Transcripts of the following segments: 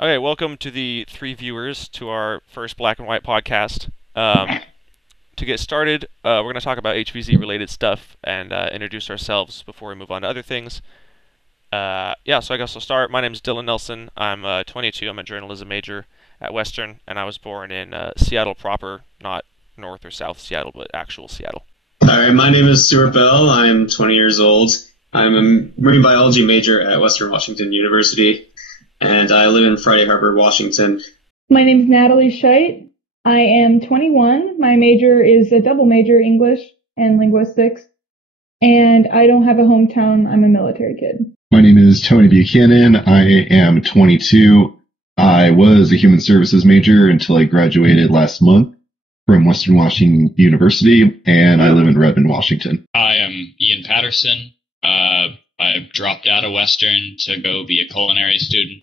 Okay, welcome to the three viewers to our first Black and White podcast. To get started, we're going to talk about HvZ related stuff and introduce ourselves before we move on to other things. So I guess I'll start. My name is Dylan Nelson. I'm 22. I'm a journalism major at Western, and I was born in Seattle proper, not North or South Seattle, but actual Seattle. Alright, my name is Stuart Bell. I'm 20 years old. I'm a marine biology major at Western Washington University, and I live in Friday Harbor, Washington. My name is Natalie Scheidt. I am 21. My major is a double major, English and linguistics, and I don't have a hometown. I'm a military kid. My name is Tony Buchanan. I am 22. I was a human services major until I graduated last month from Western Washington University, and I live in Redmond, Washington. I am Ian Patterson. I dropped out of Western to go be a culinary student,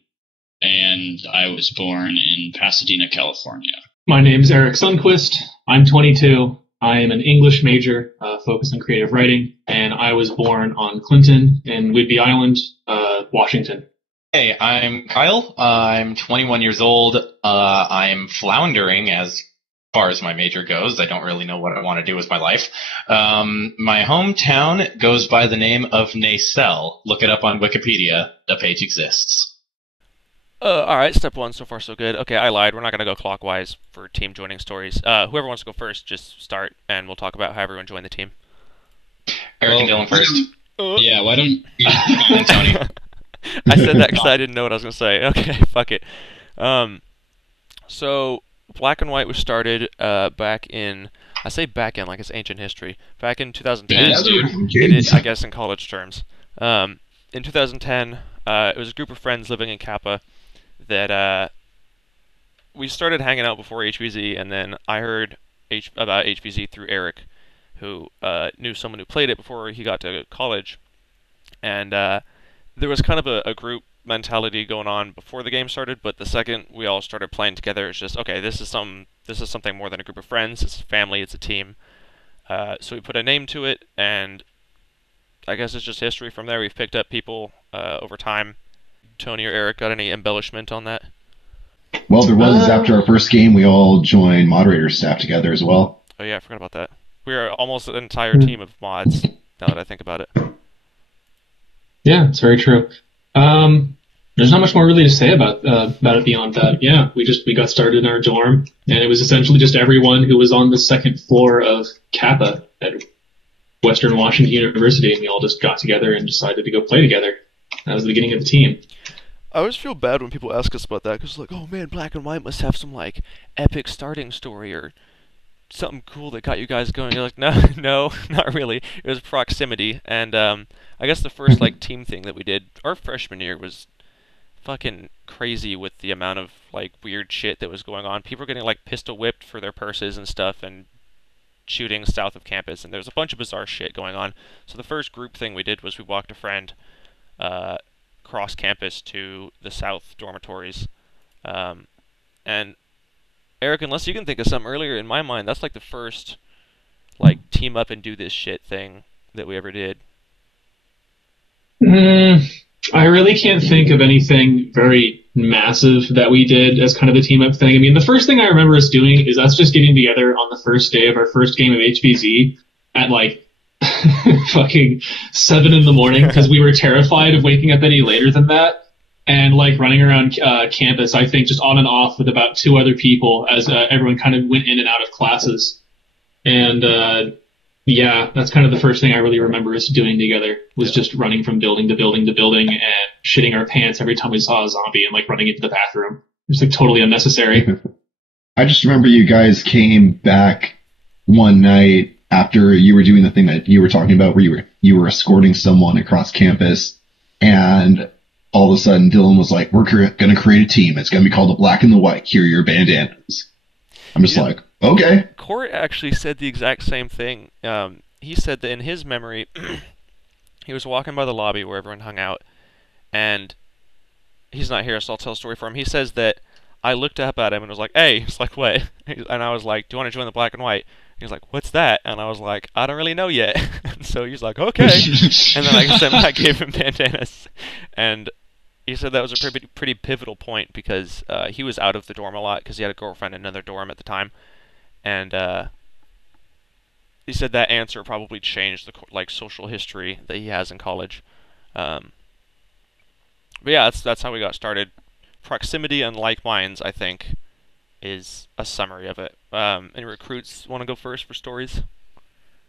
and I was born in Pasadena, California. My name is Eric Sundquist. I'm 22. I am an English major, focused on creative writing, and I was born on Clinton in Whidbey Island, Washington. Hey, I'm Kyle. I'm 21 years old. I'm floundering as far as my major goes. I don't really know what I want to do with my life. My hometown goes by the name of Nacelle. Look it up on Wikipedia. The page exists. Alright, step one, so far so good. Okay, I lied. We're not going to go clockwise for team joining stories. Whoever wants to go first, just start, and we'll talk about how everyone joined the team. Eric and Dylan first. Yeah, why don't you And Tony. I said that because I didn't know what I was going to say. Okay, fuck it. So, Black and White was started back in, I say back in like it's ancient history, back in 2010. It is, dude. It is, I guess, in college terms. In 2010, it was a group of friends living in Kappa that we started hanging out before HvZ, and then I heard about HvZ through Eric, who knew someone who played it before he got to college, and there was kind of a group mentality going on before the game started, but the second we all started playing together, it's just, okay, this is something more than a group of friends, it's a family, it's a team. So we put a name to it, and I guess it's just history from there. We've picked up people over time. Tony or Eric, got any embellishment on that? Well, there was, after our first game, we all joined moderator staff together as well. Oh yeah, I forgot about that. We are almost an entire team of mods, now that I think about it. Yeah, it's very true. There's not much more really to say about it beyond that. Yeah, we got started in our dorm, and it was essentially just everyone who was on the second floor of Kappa at Western Washington University, and we all just got together and decided to go play together. That was the beginning of the team. I always feel bad when people ask us about that, because like, oh man, Black and White must have some like epic starting story or something cool that got you guys going. You're like, no, not really. It was proximity, and I guess the first like team thing that we did our freshman year was fucking crazy with the amount of like weird shit that was going on. People were getting like pistol whipped for their purses and stuff, and shooting south of campus, and there was a bunch of bizarre shit going on. So the first group thing we did was we walked a friend cross campus to the south dormitories, and Eric, unless you can think of something earlier, in my mind that's like the first like team up and do this shit thing that we ever did. I really can't think of anything very massive that we did as kind of a team up thing. I mean, the first thing I remember us doing is us just getting together on the first day of our first game of HvZ at like fucking 7 in the morning because we were terrified of waking up any later than that, and like running around campus, I think just on and off with about 2 other people as everyone kind of went in and out of classes. And yeah, that's kind of the first thing I really remember us doing together was just running from building to building to building and shitting our pants every time we saw a zombie and like running into the bathroom. It's like totally unnecessary. I just remember you guys came back one night after you were doing the thing that you were talking about where you were escorting someone across campus, and all of a sudden Dylan was like, we're going to create a team. It's going to be called the Black and the White. Here are your bandanas. I'm just like, okay. Court actually said the exact same thing. He said that in his memory, he was walking by the lobby where everyone hung out, and he's not here, so I'll tell a story for him. He says that I looked up at him and was like, hey, he's like, what? And I was like, do you want to join the Black and White? He was like, what's that? And I was like, I don't really know yet. And so he's like, okay. And then I gave him bandanas. And he said that was a pretty pivotal point because he was out of the dorm a lot because he had a girlfriend in another dorm at the time, and he said that answer probably changed the social history that he has in college. But yeah, that's how we got started. Proximity and like minds, I think, is a summary of it. Any recruits want to go first for stories?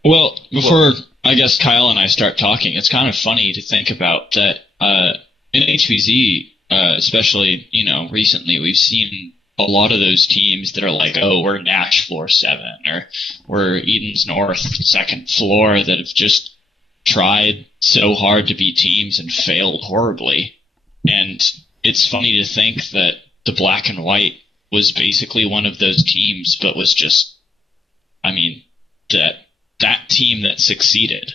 Well, before I guess Kyle and I start talking, it's kind of funny to think about that in HvZ, especially recently, we've seen a lot of those teams that are like, oh, we're Nash floor 7 or we're Eden's North second floor that have just tried so hard to be teams and failed horribly. And it's funny to think that the Black and White was basically one of those teams, but was just, that team that succeeded.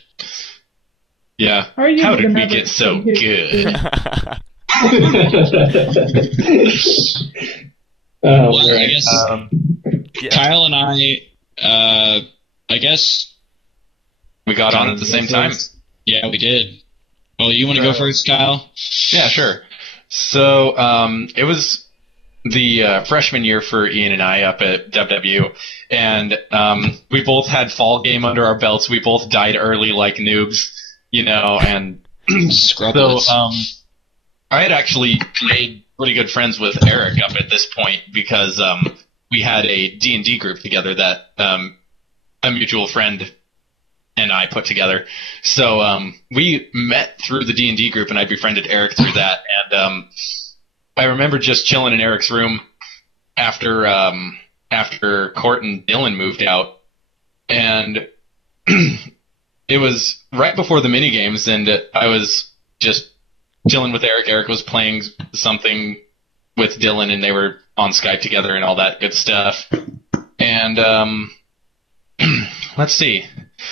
Yeah. How did we get so good? Well, I guess Kyle and I guess we got on at the same time. Yeah, we did. Well, you want to go first, Kyle? Yeah, sure. So it was the freshman year for Ian and I up at WW, and we both had fall game under our belts. We both died early like noobs, and Scrubblets. So I had actually made pretty good friends with Eric up at this point because we had a D&D group together that a mutual friend and I put together. So we met through the D&D group, and I befriended Eric through that. And I remember just chilling in Eric's room after Court and Dylan moved out, and it was right before the mini games, and I was just chilling with Eric. Eric was playing something with Dylan, and they were on Skype together and all that good stuff. And let's see.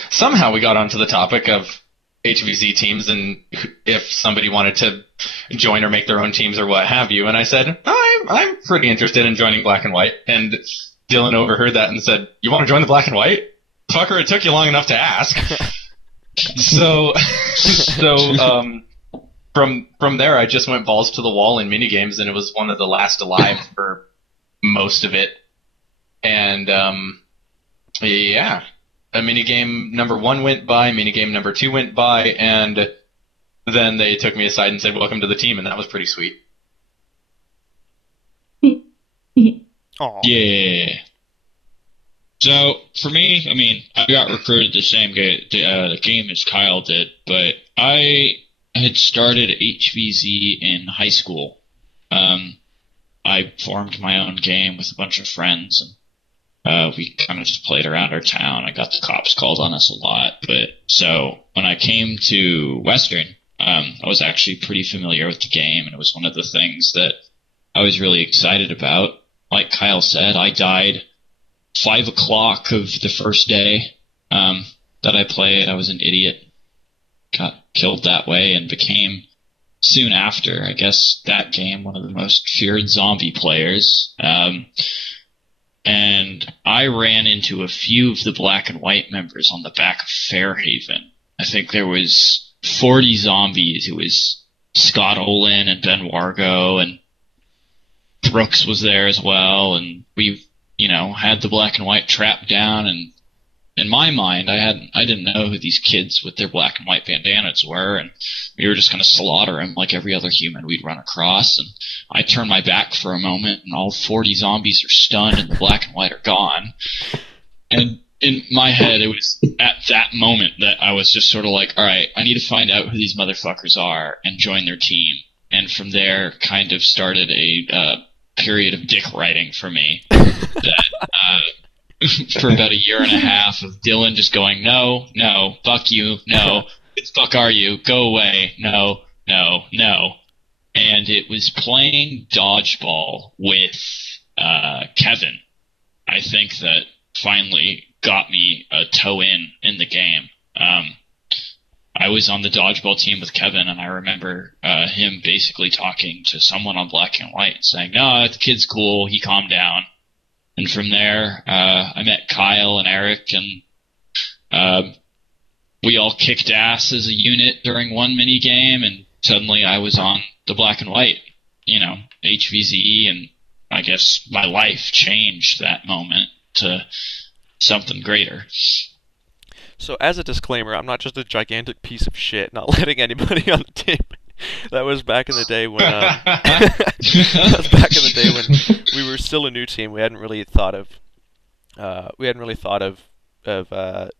Somehow we got onto the topic of HvZ teams and if somebody wanted to join or make their own teams or what have you. And I said, I'm pretty interested in joining Black and White. And Dylan overheard that and said, you want to join the Black and White? Fucker, it took you long enough to ask. So from there, I just went balls to the wall in minigames, and it was one of the last alive for most of it. And yeah. Minigame number 1 went by, minigame number 2 went by, and then they took me aside and said, welcome to the team, and that was pretty sweet. Aww. Yeah. So, for me, I got recruited the same game as Kyle did, but I had started HvZ in high school. I formed my own game with a bunch of friends, and we kind of just played around our town. I got the cops called on us a lot. But so when I came to Western, I was actually pretty familiar with the game, and it was one of the things that I was really excited about. Like Kyle said, I died 5 o'clock of the first day that I played. I was an idiot. Got killed that way and became, soon after, I guess, that game, one of the most feared zombie players. And I ran into a few of the Black and White members on the back of Fairhaven. I think there was 40 zombies. It was Scott Olin and Ben Wargo, and Brooks was there as well. And we, had the Black and White trapped down. And in my mind, I didn't know who these kids with their black and white bandanas were, and we were just going to slaughter them like every other human we'd run across. And I turned my back for a moment, and all 40 zombies are stunned, and the Black and White are gone. And in my head, it was at that moment that I was just sort of like, all right, I need to find out who these motherfuckers are and join their team. And from there, kind of started a period of dick writing for me. That for about a year and a half of Dylan just going, no, fuck you, no, who the fuck are you, go away, no. And it was playing dodgeball with Kevin, I think, that finally got me a toe in the game. I was on the dodgeball team with Kevin, and I remember him basically talking to someone on Black and White and saying, no, the kid's cool, he calmed down. And from there, I met Kyle and Eric, and we all kicked ass as a unit during one mini game, and suddenly I was on the Black and White, HvZ, and I guess my life changed that moment to something greater. So as a disclaimer, I'm not just a gigantic piece of shit not letting anybody on the team. That was back in the day when that was back in the day when we were still a new team. We hadn't really thought of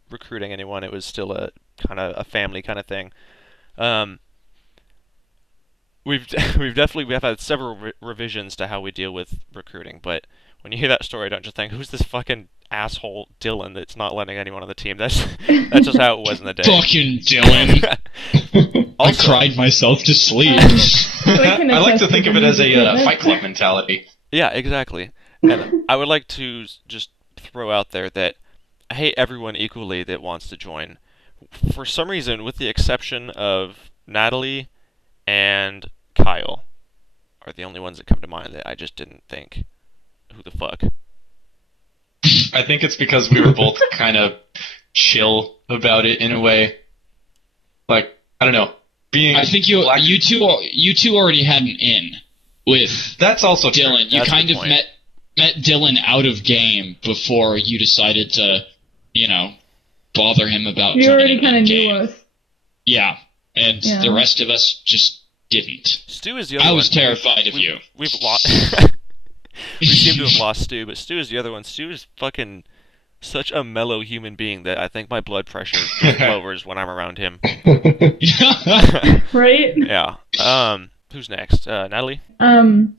recruiting anyone. It was still a kind of a family kind of thing. We've had several revisions to how we deal with recruiting, but when you hear that story, don't just think, who's this fucking asshole Dylan that's not letting anyone on the team? That's just how it was in the day. Fucking Dylan. I cried myself to sleep. I like to think of it as a Fight Club mentality. Yeah, exactly. And I would like to just throw out there that I hate everyone equally that wants to join. For some reason, with the exception of Natalie and Kyle, are the only ones that come to mind that I just didn't think, who the fuck? I think it's because we were both kind of chill about it in a way. Like, I don't know. I think you two already had an in with that's also Dylan. True. You kind of met Dylan out of game before you decided to, bother him about you already kind of knew game. us. Yeah, and the rest of us just didn't. Stu is the other one. I was terrified of you. We've lost. We seem to have lost Stu, but Stu is the other one. Stu is fucking such a mellow human being that I think my blood pressure just lowers when I'm around him. Right? Yeah. Who's next? Natalie? So,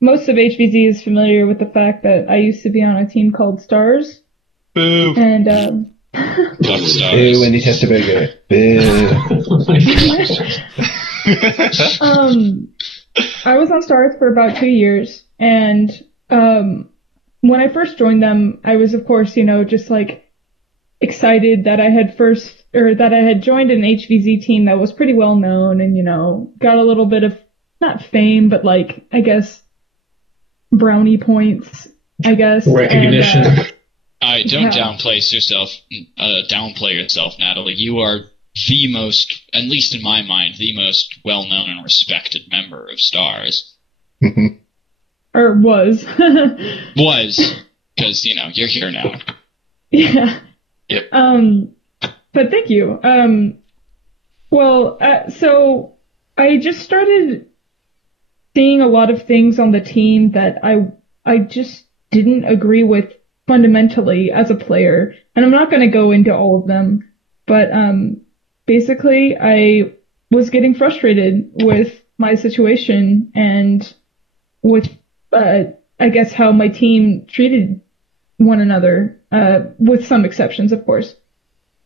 most of HvZ is familiar with the fact that I used to be on a team called Stars. Boo. And, Fuck Stars. Boo, Wendy Testavega. Boo. I was on Stars for about 2 years, and when I first joined them, I was, of course, just like excited that I had joined an HvZ team that was pretty well known, and got a little bit of not fame, but like I guess brownie points, I guess. Recognition. Don't downplay yourself, Natalie. You are the most, at least in my mind, the most well-known and respected member of Stars. Or was. Was, because, you're here now. Yeah. Yep. But thank you. So I just started seeing a lot of things on the team that I just didn't agree with fundamentally as a player. And I'm not going to go into all of them, but basically I was getting frustrated with my situation and with I guess how my team treated one another, with some exceptions, of course.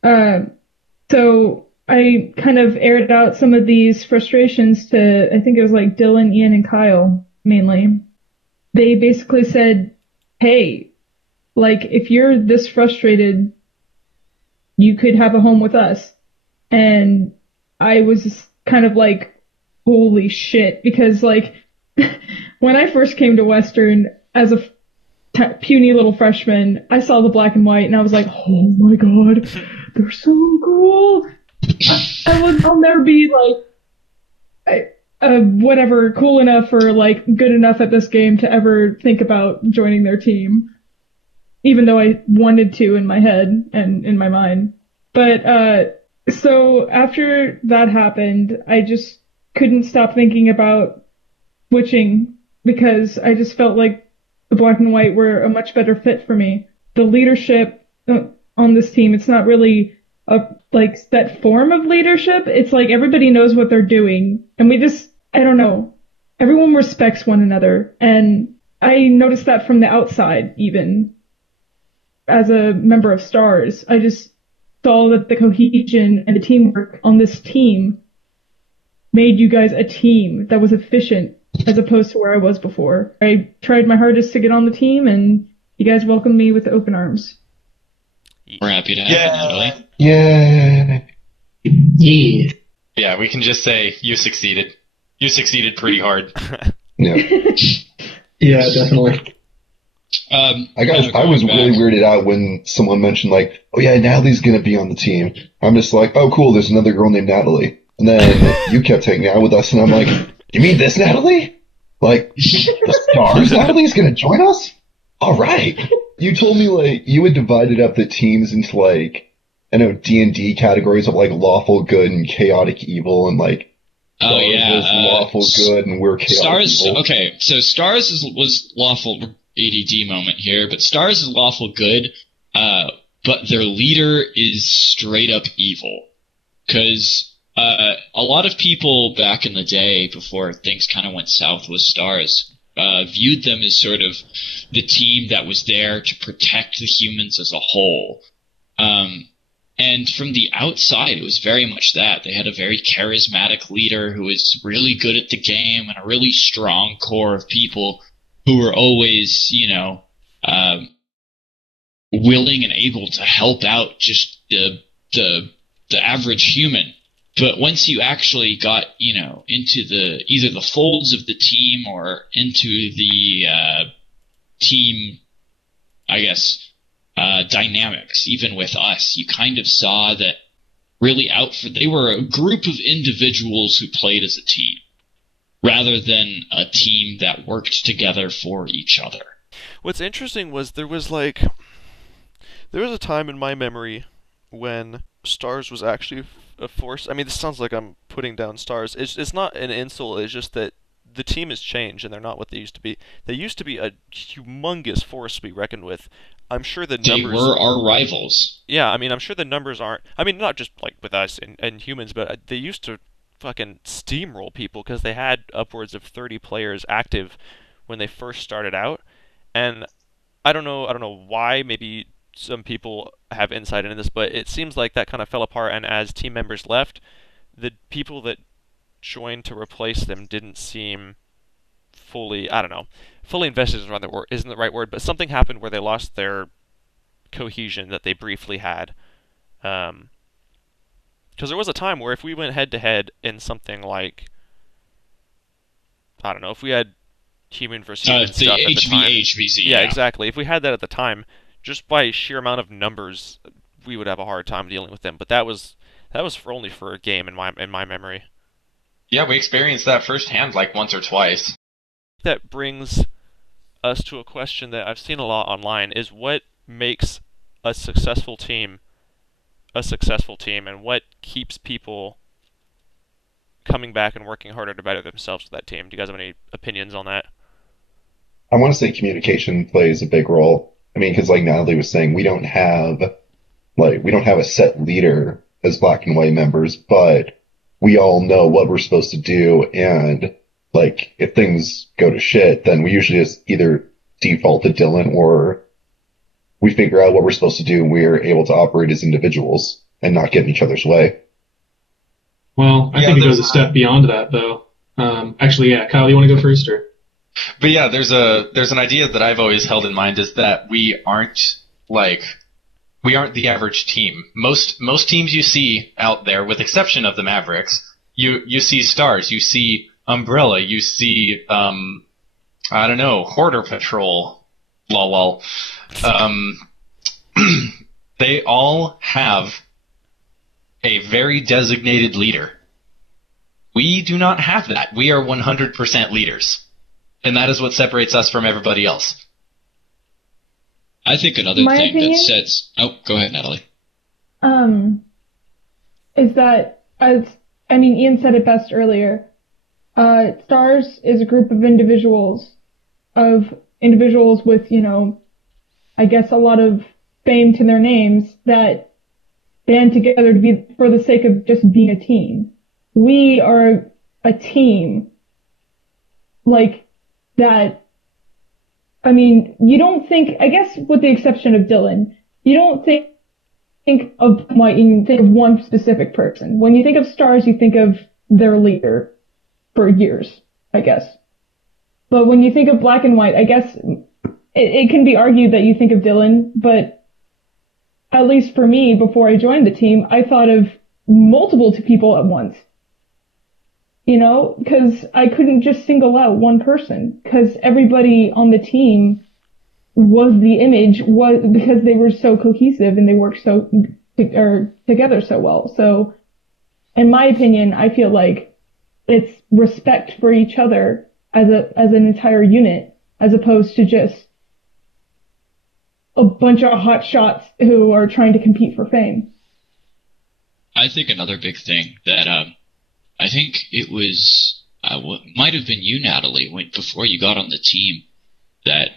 So I kind of aired out some of these frustrations to, I think it was like Dylan, Ian, and Kyle, mainly. They basically said, hey, like, if you're this frustrated, you could have a home with us. And I was kind of like, holy shit, because, like, when I first came to Western as a puny little freshman, I saw the Black and White and I was like, oh my god, they're so cool. I'll never be like, whatever, cool enough or like good enough at this game to ever think about joining their team. Even though I wanted to in my head and in my mind. But, so after that happened, I just couldn't stop thinking about switching because I just felt like the Black and White were a much better fit for me. The leadership on this team, it's not really like that form of leadership. It's like everybody knows what they're doing. And I don't know. Everyone respects one another. And I noticed that from the outside, even as a member of Stars. I just saw that the cohesion and the teamwork on this team made you guys a team that was efficient as opposed to where I was before. I tried my hardest to get on the team, and you guys welcomed me with open arms. We're happy to have you, Natalie. Yeah. Yeah, we can just say you succeeded. You succeeded pretty hard. Yeah. Yeah, definitely. I was really weirded out when someone mentioned like, oh yeah, Natalie's gonna be on the team. I'm just like, oh cool, there's another girl named Natalie. And then you kept hanging out with us, and I'm like, you mean this, Natalie? Like, the stars, Natalie's gonna join us? All right. You told me, like, you had divided up the teams into, like, I know, D&D categories of, like, lawful good and chaotic evil, and, like, Oh Stars yeah, was lawful good, and we're chaotic Stars. evil. Okay, so Stars was lawful. ADD moment here, but Stars is lawful good. But their leader is straight up evil. Because a lot of people back in the day, before things kind of went south with Stars, viewed them as sort of the team that was there to protect the humans as a whole. And from the outside, it was very much that. They had a very charismatic leader who was really good at the game and a really strong core of people who were always, willing and able to help out just the average human. But once you actually got, into either the folds of the team or into the team, I guess, dynamics, even with us, you kind of saw that really they were a group of individuals who played as a team, rather than a team that worked together for each other. What's interesting was there was a time in my memory when Stars was actually a force. I mean, this sounds like I'm putting down Stars. It's not an insult. It's just that the team has changed and they're not what they used to be. They used to be a humongous force to be reckoned with. I'm sure the numbers. They were our rivals. Yeah, I mean, I'm sure the numbers aren't. I mean, not just like with us and humans, but they used to fucking steamroll people because they had upwards of 30 players active when they first started out. And I don't know why. Maybe some people have insight into this, but it seems like that kind of fell apart. And as team members left, the people that joined to replace them didn't seem fully, I don't know, fully invested isn't the right word, but something happened where they lost their cohesion that they briefly had. Because there was a time where if we went head to head in something like, I don't know, if we had human versus human stuff at the time. HvZ. Yeah, exactly. If we had that at the time, just by sheer amount of numbers, we would have a hard time dealing with them. But that was only for a game in my memory. Yeah, we experienced that firsthand like once or twice. That brings us to a question that I've seen a lot online, is what makes a successful team, and what keeps people coming back and working harder to better themselves with that team. Do you guys have any opinions on that? I want to say communication plays a big role. I mean, because like Natalie was saying, we don't have a set leader as Black and White members, but we all know what we're supposed to do, and like if things go to shit, then we usually just either default to Dylan or we figure out what we're supposed to do and we're able to operate as individuals and not get in each other's way. Well, I think it goes a step beyond that, though. Actually, yeah, Kyle, you want to go first, or? But yeah, there's an idea that I've always held in mind, is that we aren't the average team. Most teams you see out there, with exception of the Mavericks, you see Stars, you see Umbrella, you see I don't know, Hoarder Patrol, lol. They all have a very designated leader. We do not have that. We are 100% leaders. And that is what separates us from everybody else. I think another My thing opinion? that sets... Oh, go ahead, Natalie. Is that, Ian said it best earlier. Stars is a group of individuals with, I guess a lot of fame to their names that band together for the sake of just being a team. We are a team like that. I mean, you don't think, I guess with the exception of Dylan, you don't think of White and you think of one specific person. When you think of Stars, you think of their leader for years, I guess. But when you think of Black and White, I guess it can be argued that you think of Dylan, but at least for me, before I joined the team, I thought of multiple people at once. Because I couldn't just single out one person, because everybody on the team was the image, because they were so cohesive and they worked together so well. So in my opinion, I feel like it's respect for each other as an entire unit, as opposed to just a bunch of hot shots who are trying to compete for fame. I think another big thing that I think it was might have been you, Natalie, before you got on the team, that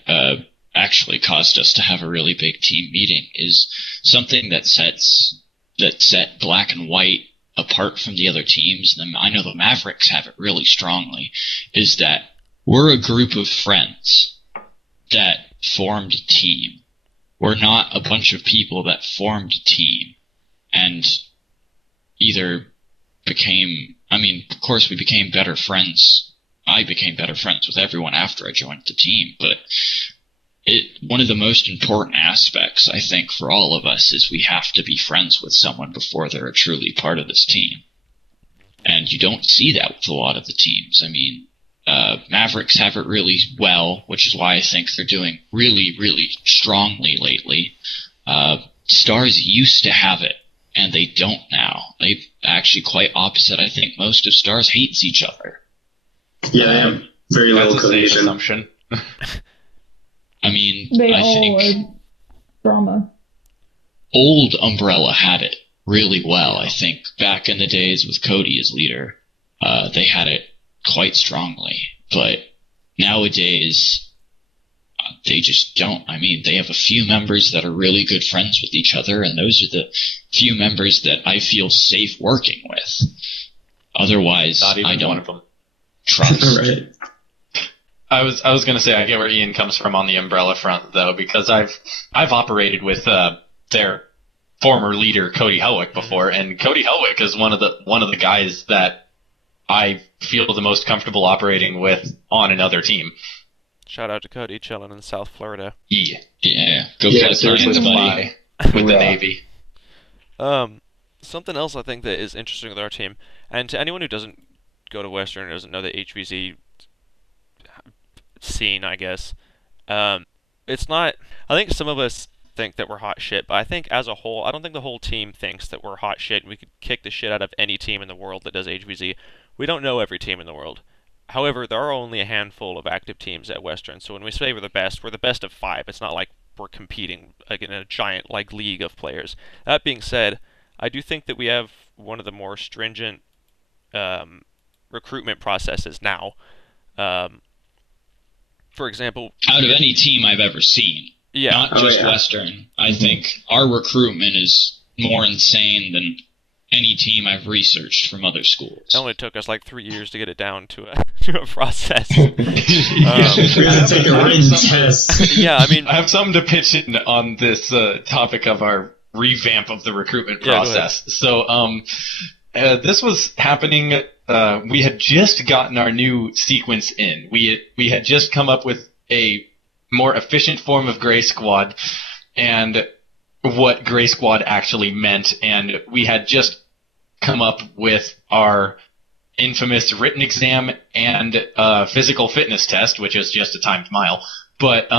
actually caused us to have a really big team meeting, is something that set Black and White apart from the other teams. And I know the Mavericks have it really strongly, is that we're a group of friends that formed a team. We're not a bunch of people that formed a team and either became, of course we became better friends. I became better friends with everyone after I joined the team, but one of the most important aspects, I think, for all of us is we have to be friends with someone before they're a truly part of this team. And you don't see that with a lot of the teams. Mavericks have it really well, which is why I think they're doing really, really strongly lately. Stars used to have it, and they don't now. They actually quite opposite. I think most of Stars hates each other. Yeah, I have very That's little a safe cohesion. assumption. They I all think are drama. old Umbrella had it really well. I think back in the days with Cody as leader, they had it quite strongly. But nowadays, they just don't. They have a few members that are really good friends with each other, and those are the few members that I feel safe working with. Otherwise, Not even I don't one of them. trust. Right. I was going to say, I get where Ian comes from on the Umbrella front, though, because I've operated with their former leader Cody Helwick before, and Cody Helwick is one of the guys that I feel the most comfortable operating with on another team. Shout out to Cody chilling in South Florida. Yeah, go Yeah, fly seriously, planes, buddy. Fly with the Hoorah. Navy. Something else I think that is interesting with our team, and to anyone who doesn't go to Western and doesn't know the HvZ scene, I guess, it's not. I think some of us think that we're hot shit, but I think as a whole, I don't think the whole team thinks that we're hot shit and we could kick the shit out of any team in the world that does HvZ. We don't know every team in the world. However, there are only a handful of active teams at Western, so when we say we're the best of 5. It's not like we're competing like in a giant league of players. That being said, I do think that we have one of the more stringent recruitment processes now. For example, Out of any team I've ever seen, yeah, not just yeah. Western, I think our recruitment is more insane than any team I've researched from other schools. it only took us like 3 years to get it down to a to a process. We have to take a written test. Yeah, I have something to pitch in on this topic of our revamp of the recruitment Yeah, go ahead. process. So, this was happening. We had just gotten our new sequence in. We had just come up with a more efficient form of Gray Squad and what Gray Squad actually meant, and we had just come up with our infamous written exam and physical fitness test, which is just a timed mile. But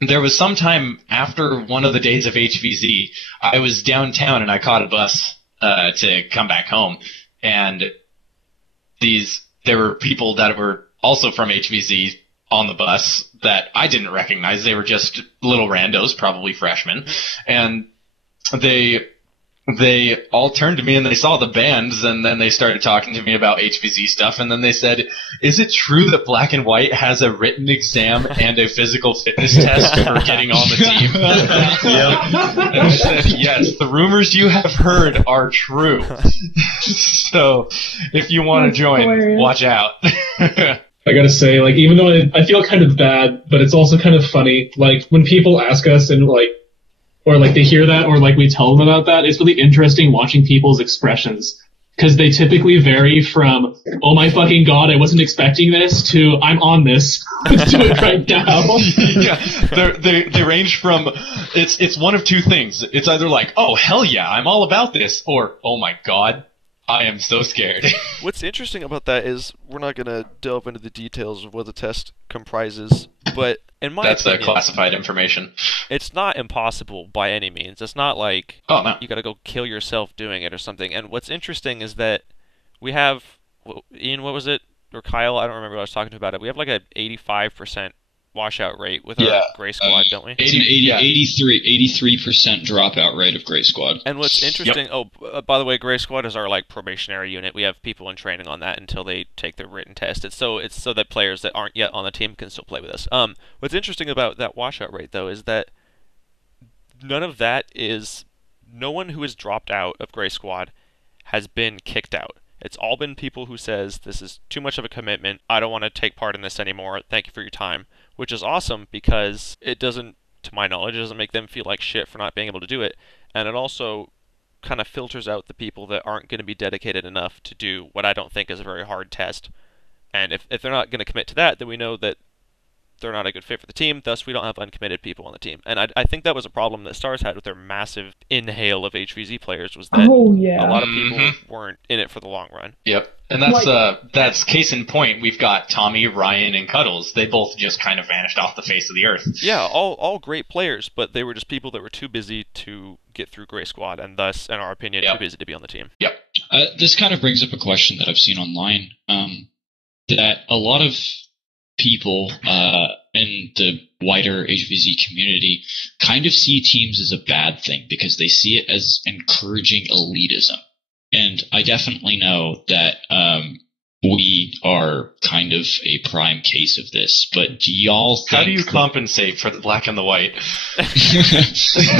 there was some time after one of the days of HvZ, I was downtown and I caught a bus to come back home, and there were people that were also from HvZ on the bus that I didn't recognize. They were just little randos, probably freshmen, and they all turned to me and they saw the bands, and then they started talking to me about HvZ stuff, and then they said, "Is it true that Black and White has a written exam and a physical fitness test for getting on the team?" And I said, "Yes, the rumors you have heard are true. So if you want to That's join, hilarious. watch out." I gotta say, even though I feel kind of bad, but it's also kind of funny, when people ask us and or they hear that, or we tell them about that, it's really interesting watching people's expressions. Because they typically vary from, "Oh my fucking god, I wasn't expecting this," to "I'm on this." Let's do it right now. Yeah, they range from, it's one of two things. It's either like, "Oh hell yeah, I'm all about this," or "Oh my god, I am so scared." What's interesting about that is we're not going to delve into the details of what the test comprises, But in my That's opinion, classified information. it's not impossible by any means. It's not like Oh, no. you got to go kill yourself doing it or something. And what's interesting is that we have, Ian, what was it? Or Kyle, I don't remember what I was talking to about it. We have like a 85% washout rate with our Gray Squad, don't we? It's an 83% dropout rate of Gray Squad. And what's interesting, by the way, Gray Squad is our like probationary unit. We have people in training on that until they take their written test. It's so that players that aren't yet on the team can still play with us. What's interesting about that washout rate though is that no one who has dropped out of Gray Squad has been kicked out. It's all been people who says, this is too much of a commitment, I don't want to take part in this anymore, thank you for your time. Which is awesome because it doesn't, to my knowledge, it doesn't make them feel like shit for not being able to do it. And it also kind of filters out the people that aren't going to be dedicated enough to do what I don't think is a very hard test. And if they're not going to commit to that, then we know that they're not a good fit for the team, thus we don't have uncommitted people on the team. And I think that was a problem that Stars had with their massive inhale of HvZ players, was that a lot of people weren't in it for the long run. Yep. And that's case in point. We've got Tommy, Ryan, and Cuddles. They both just kind of vanished off the face of the earth. Yeah, all great players, but they were just people that were too busy to get through Gray Squad, and thus, in our opinion, too busy to be on the team. Yep. This kind of brings up a question that I've seen online, that a lot of people in the wider HvZ community kind of see teams as a bad thing because they see it as encouraging elitism. And I definitely know that we are kind of a prime case of this, but do y'all think... How do you compensate for the black and the white? Do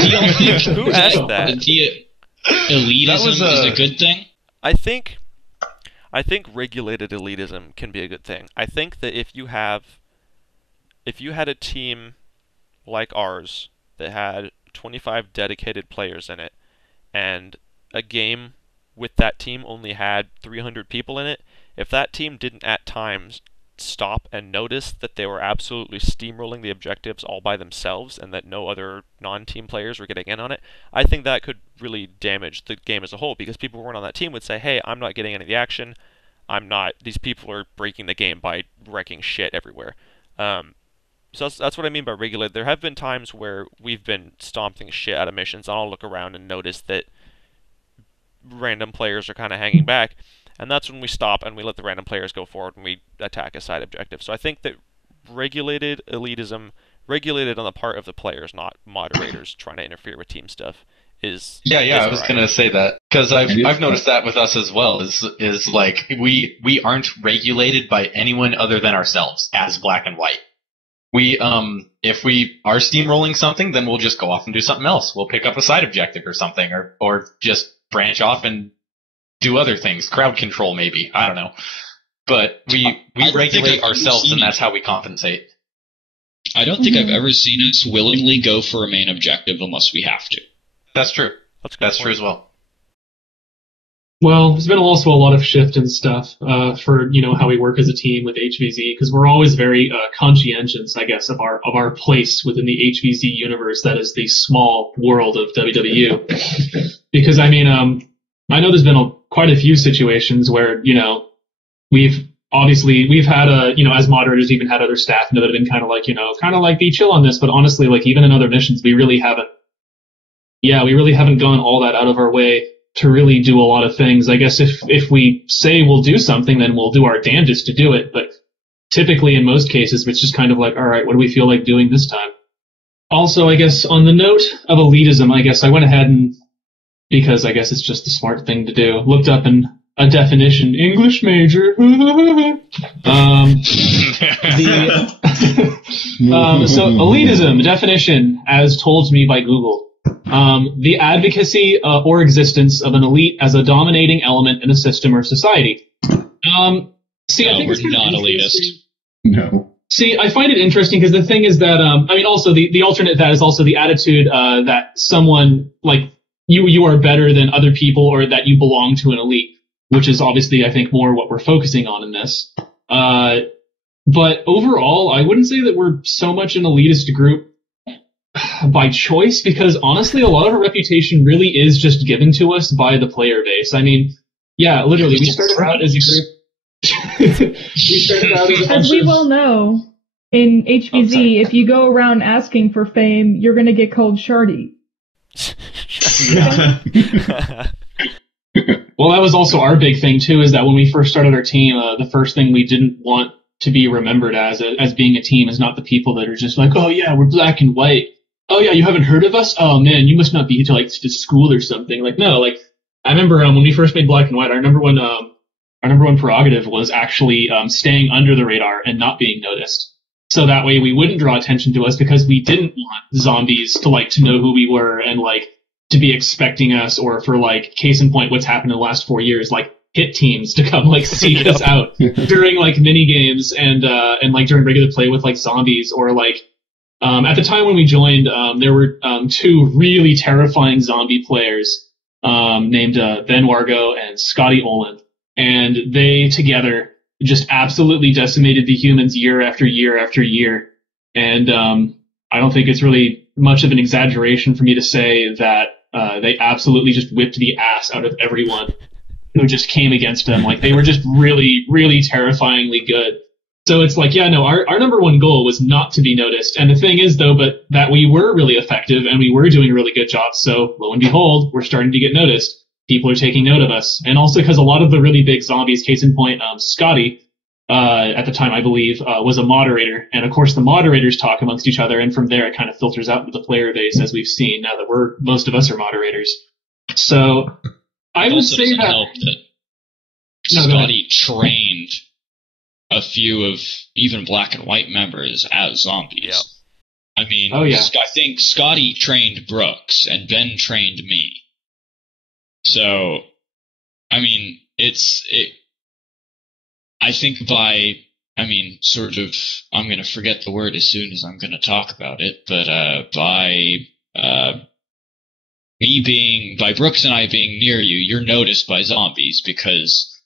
y'all think Who asked that? Elitism is a good thing? I think regulated elitism can be a good thing. I think that if you had a team like ours that had 25 dedicated players in it, and a game with that team only had 300 people in it, if that team didn't at times stop and notice that they were absolutely steamrolling the objectives all by themselves and that no other non-team players were getting in on it, I think that could really damage the game as a whole, because people who weren't on that team would say, hey, I'm not getting any of the action, these people are breaking the game by wrecking shit everywhere. So that's what I mean by regulated. There have been times where we've been stomping shit out of missions, and I'll look around and notice that random players are kind of hanging back, and that's when we stop and we let the random players go forward and we attack a side objective. So I think that regulated elitism, regulated on the part of the players, not moderators trying to interfere with team stuff, is I was gonna say that because I've noticed that with us as well. Is like we aren't regulated by anyone other than ourselves as Black and White. We if we are steamrolling something, then we'll just go off and do something else. We'll pick up a side objective or something, or just branch off and do other things. Crowd control, maybe. I don't know. But we regulate ourselves, and that's how we compensate. I don't think I've ever seen us willingly go for a main objective unless we have to. That's true. That's true as well. Well, there's been also a lot of shift and stuff for how we work as a team with HvZ, because we're always very conscientious, I guess, of our place within the HvZ universe. That is the small world of WW. Because I know there's been quite a few situations where we've had as moderators even had other staff that have been kind of like be chill on this, but honestly, like even in other missions, we really haven't gone all that out of our way to really do a lot of things. I guess if we say we'll do something, then we'll do our damnedest to do it. But typically, in most cases, it's just kind of like, all right, what do we feel like doing this time? Also, I guess on the note of elitism, I guess I went ahead and, because I guess it's just the smart thing to do, looked up a definition, English major. So elitism definition, as told to me by Google. The advocacy or existence of an elite as a dominating element in a system or society. I think we're not elitist. No. See, I find it interesting because the thing is that, also the alternate that is also the attitude that someone, like, you are better than other people, or that you belong to an elite, which is obviously, I think, more what we're focusing on in this. But overall, I wouldn't say that we're so much an elitist group by choice, because honestly, a lot of our reputation really is just given to us by the player base. Literally, we started out as a group. We started out as a bunch as we well know. In Oh, HvZ, sorry. if you go around asking for fame, you're gonna get called Shardy. Well, that was also our big thing too, is that when we first started our team, the first thing we didn't want to be remembered as being a team is not the people that are just like, oh yeah, we're black and white. Oh yeah, you haven't heard of us? Oh man, you must not be to school or something. Like, no, like, I remember when we first made Black and White, our number one prerogative was actually staying under the radar and not being noticed. So that way we wouldn't draw attention to us, because we didn't want zombies to know who we were and to be expecting us, or for case in point, what's happened in the last 4 years, hit teams to come seek us out during mini games and during regular play with zombies, or at the time when we joined, there were two really terrifying zombie players named Ben Wargo and Scotty Olin, and they together just absolutely decimated the humans year after year after year. And I don't think it's really much of an exaggeration for me to say that they absolutely just whipped the ass out of everyone who just came against them. They were just really, really terrifyingly good. So it's our number one goal was not to be noticed. And the thing is, though, but that we were really effective and we were doing a really good job. So lo and behold, we're starting to get noticed. People are taking note of us. And also because a lot of the really big zombies, case in point, Scotty, at the time, I believe, was a moderator. And of course, the moderators talk amongst each other. And from there, it kind of filters out into the player base, as we've seen now that most of us are moderators. So I would say that. Help that Scotty trained a few of even Black and White members as zombies. Yep. I mean, oh, yeah. I think Scotty trained Brooks and Ben trained me. So, I mean, I think I'm going to forget the word as soon as I'm going to talk about it, but by Brooks and I being near you, you're noticed by zombies because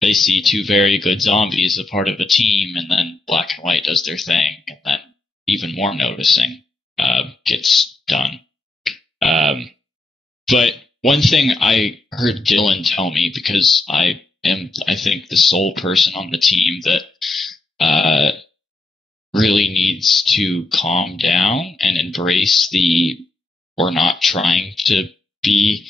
they see two very good zombies, a part of a team, and then Black and White does their thing, and then even more noticing gets done. But one thing I heard Dylan tell me, because I think, the sole person on the team that really needs to calm down and embrace we're not trying to be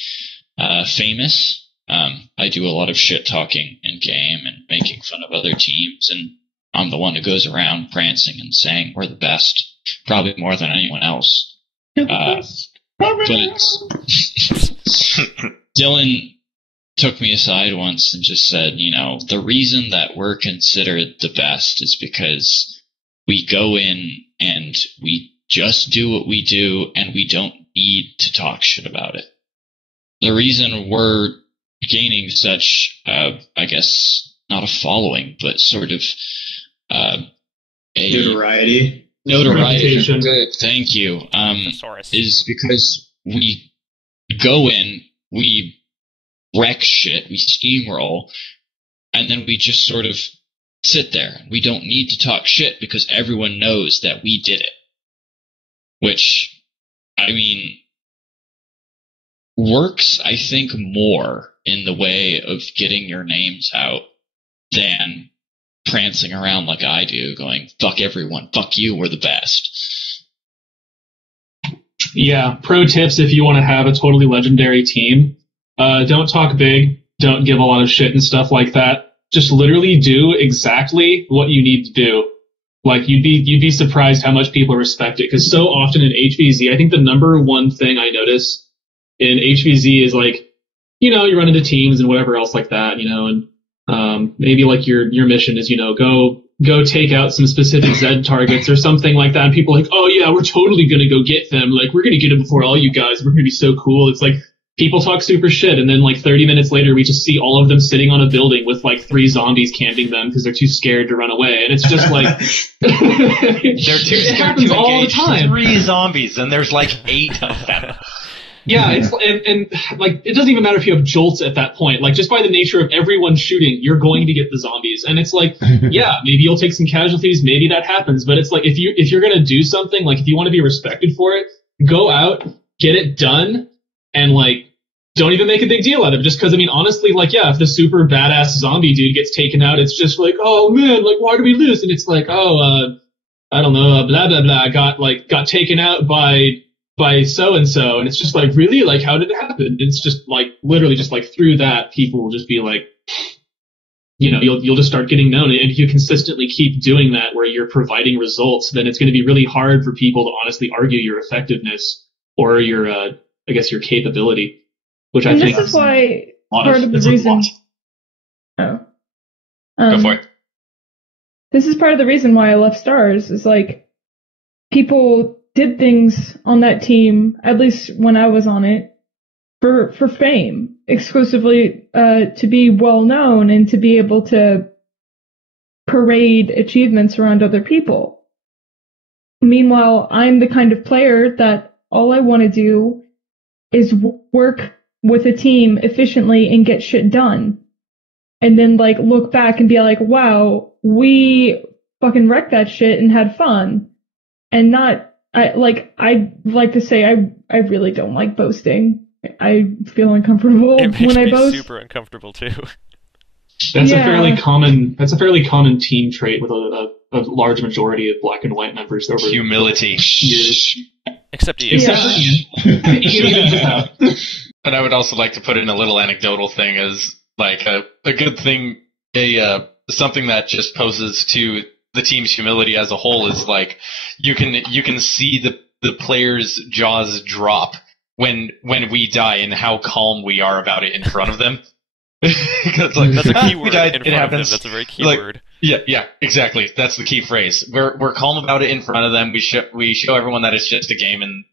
famous. I do a lot of shit talking in game and making fun of other teams, and I'm the one who goes around prancing and saying we're the best, probably more than anyone else. But Dylan took me aside once and just said, the reason that we're considered the best is because we go in and we just do what we do, and we don't need to talk shit about it. The reason we're gaining such, I guess, not a following, but sort of a Notoriety. Reputation. Thank you. Is because we go in, we wreck shit, we steamroll, and then we just sort of sit there. We don't need to talk shit because everyone knows that we did it. Which, I mean, works, I think, more in the way of getting your names out than prancing around like I do, going, fuck everyone, fuck you, we're the best. Yeah, pro tips if you want to have a totally legendary team. Don't talk big, don't give a lot of shit and stuff like that. Just literally do exactly what you need to do. You'd be surprised how much people respect it, because so often in HvZ, I think the number one thing I notice in HvZ is you run into teams and whatever else like that, and maybe your mission is, go take out some specific Z targets or something like that, and people are like, oh yeah, we're totally gonna go get them, we're gonna get them before all you guys, we're gonna be so cool. It's people talk super shit, and then 30 minutes later we just see all of them sitting on a building with 3 zombies camping them because they're too scared to run away, and it's just they're too it scared happens to all the engage time. 3 zombies, and there's 8 of them. Yeah, it's and it doesn't even matter if you have jolts at that point. Just by the nature of everyone shooting, you're going to get the zombies, and it's yeah, maybe you'll take some casualties, maybe that happens, but it's if you're gonna do something, if you want to be respected for it, go out, get it done, and don't even make a big deal out of it. Just because, honestly, yeah, if the super badass zombie dude gets taken out, it's just oh man, why do we lose? And it's I don't know, blah blah blah, got taken out by so and so, and it's just like, really, like, how did it happen? It's just like literally just like through that, people will just be like, you'll just start getting known, and if you consistently keep doing that, where you're providing results, then it's going to be really hard for people to honestly argue your effectiveness or your, I guess, your capability, which I And think this is why part of the it's a reason. lot. Oh. Go for it. This is part of the reason why I left Stars, is like people did things on that team, at least when I was on it, for fame, exclusively to be well known and to be able to parade achievements around other people. Meanwhile, I'm the kind of player that all I want to do is work with a team efficiently and get shit done. And then like look back and be like, wow, we fucking wrecked that shit and had fun. And not, I like to say I really don't like boasting. I feel uncomfortable It makes when I me boast. super uncomfortable too. That's Yeah. a fairly common team trait with a large majority of Black and White members over Humility. years. Except you. Except for Ian. Ian evens it out. And I would also like to put in a little anecdotal thing as like a good thing, something that just poses to the team's humility as a whole is like you can see the players' jaws drop when we die and how calm we are about it in front of them. Because like That's a key we word died, in it front of them. happens. That's a very key Like, word. Yeah, exactly. That's the key phrase. We're calm about it in front of them. We show everyone that it's just a game. And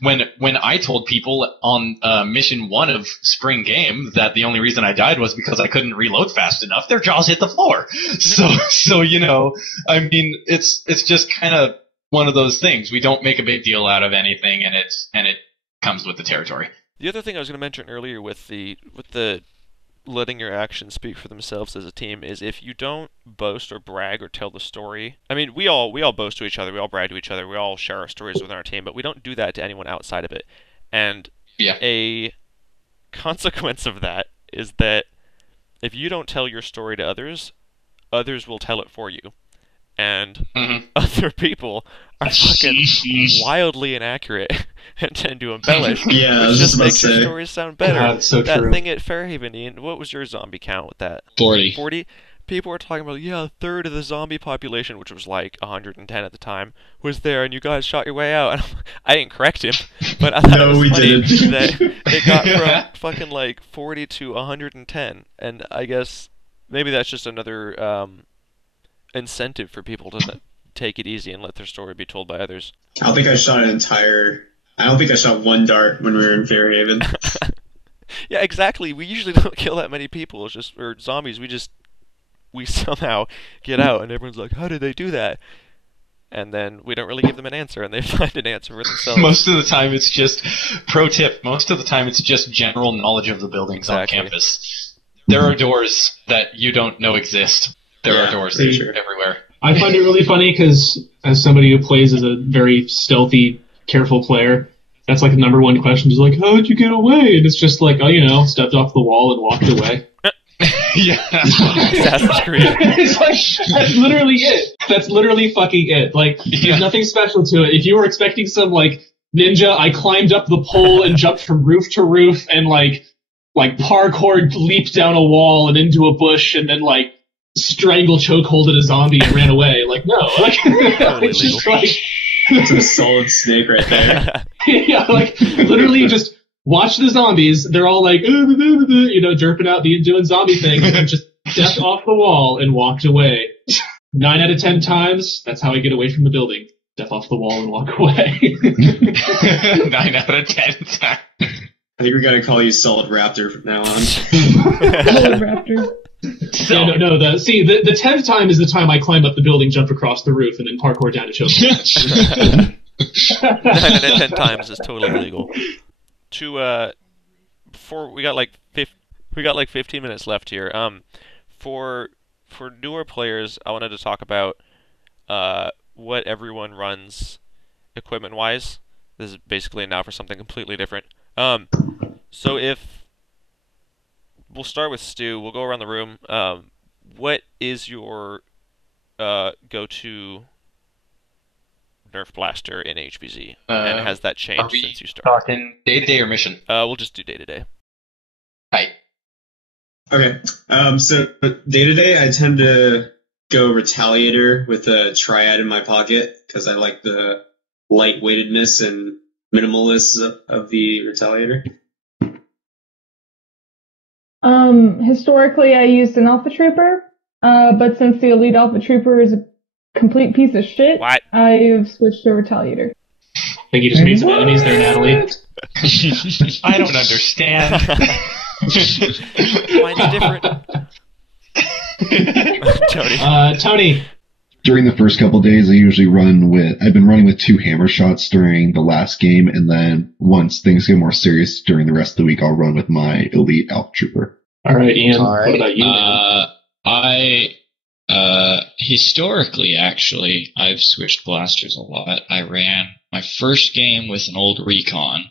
when I told people on mission 1 of spring game that the only reason I died was because I couldn't reload fast enough, their jaws hit the floor. So I mean, it's just kind of one of those things. We don't make a big deal out of anything, and it comes with the territory. The other thing I was going to mention earlier with the letting your actions speak for themselves as a team is if you don't boast or brag or tell the story. I mean, we all boast to each other, we all brag to each other, we all share our stories within our team, but we don't do that to anyone outside of it. And a consequence of that is that if you don't tell your story to others, others will tell it for you. And other people are fucking wildly inaccurate and tend to embellish, Yeah, I which was just just about makes to your say. stories sound better. That's so that true. thing at Fairhaven, Ian, what was your zombie count with that? 40. 40? People were talking about, yeah, a third of the zombie population, which was like 110 at the time, was there, and you guys shot your way out. And I didn't correct him, but I thought No, it was we funny didn't. that it got from fucking like 40 to 110, and I guess maybe that's just another incentive for people to take it easy and let their story be told by others. I don't think I shot one dart when we were in Fairhaven. Yeah, exactly. We usually don't kill that many people. It's just or zombies. We somehow get out, and everyone's like, "How did they do that?" And then we don't really give them an answer, and they find an answer for themselves. Most of the time, it's just pro tip. Most of the time, it's just general knowledge of the buildings Exactly. on campus. There are doors that you don't know exist. There Yeah, are doors for sure. everywhere. I find it really funny because as somebody who plays as a very stealthy, careful player, that's like the number one question. Is like, how'd you get away? And it's just like, oh, stepped off the wall and walked away. Yeah. Assassin's Creed. It's like, that's literally it. That's literally fucking it. Like, Yeah. there's nothing special to it. If you were expecting some, like, ninja, I climbed up the pole and jumped from roof to roof and, like parkour leaped down a wall and into a bush and then, like, strangle chokeholded a zombie and ran away. Like, no. Like, Totally it's just legal. like, It's a solid snake right there. yeah, like, literally just watch the zombies. They're all like, jerking out, doing zombie things, and then just stepped off the wall and walked away. 9 out of 10 times, that's how I get away from the building. Step off the wall and walk away. 9 out of 10 times. I think we're gonna call you Solid Raptor from now on. Solid Raptor. So, Yeah, no, the 10th time is the time I climb up the building, jump across the roof, and then parkour down to choke. 9 out of 10 times is totally legal. Before we got like 15 minutes left here. For newer players, I wanted to talk about what everyone runs equipment wise. This is basically now for something completely different. So if we'll start with Stu, we'll go around the room. What is your go-to Nerf blaster in HvZ? And has that Are changed we since you started? talking day to day or mission? We'll just do day to day. Hi. Okay. So day to day, I tend to go Retaliator with a Triad in my pocket because I like the lightweightedness and minimalist of the Retaliator. Historically, I used an Alpha Trooper, but since the Elite Alpha Trooper is a complete piece of shit, What? I have switched to Retaliator. I think you just made some enemies there, Natalie. I don't understand. Mine's different. Tony. Tony. During the first couple days, I've been running with 2 hammer shots during the last game, and then once things get more serious during the rest of the week, I'll run with my Elite Alpha Trooper. All right, Ian. All right. What about you? Man? Historically, actually, I've switched blasters a lot. I ran my first game with an old Recon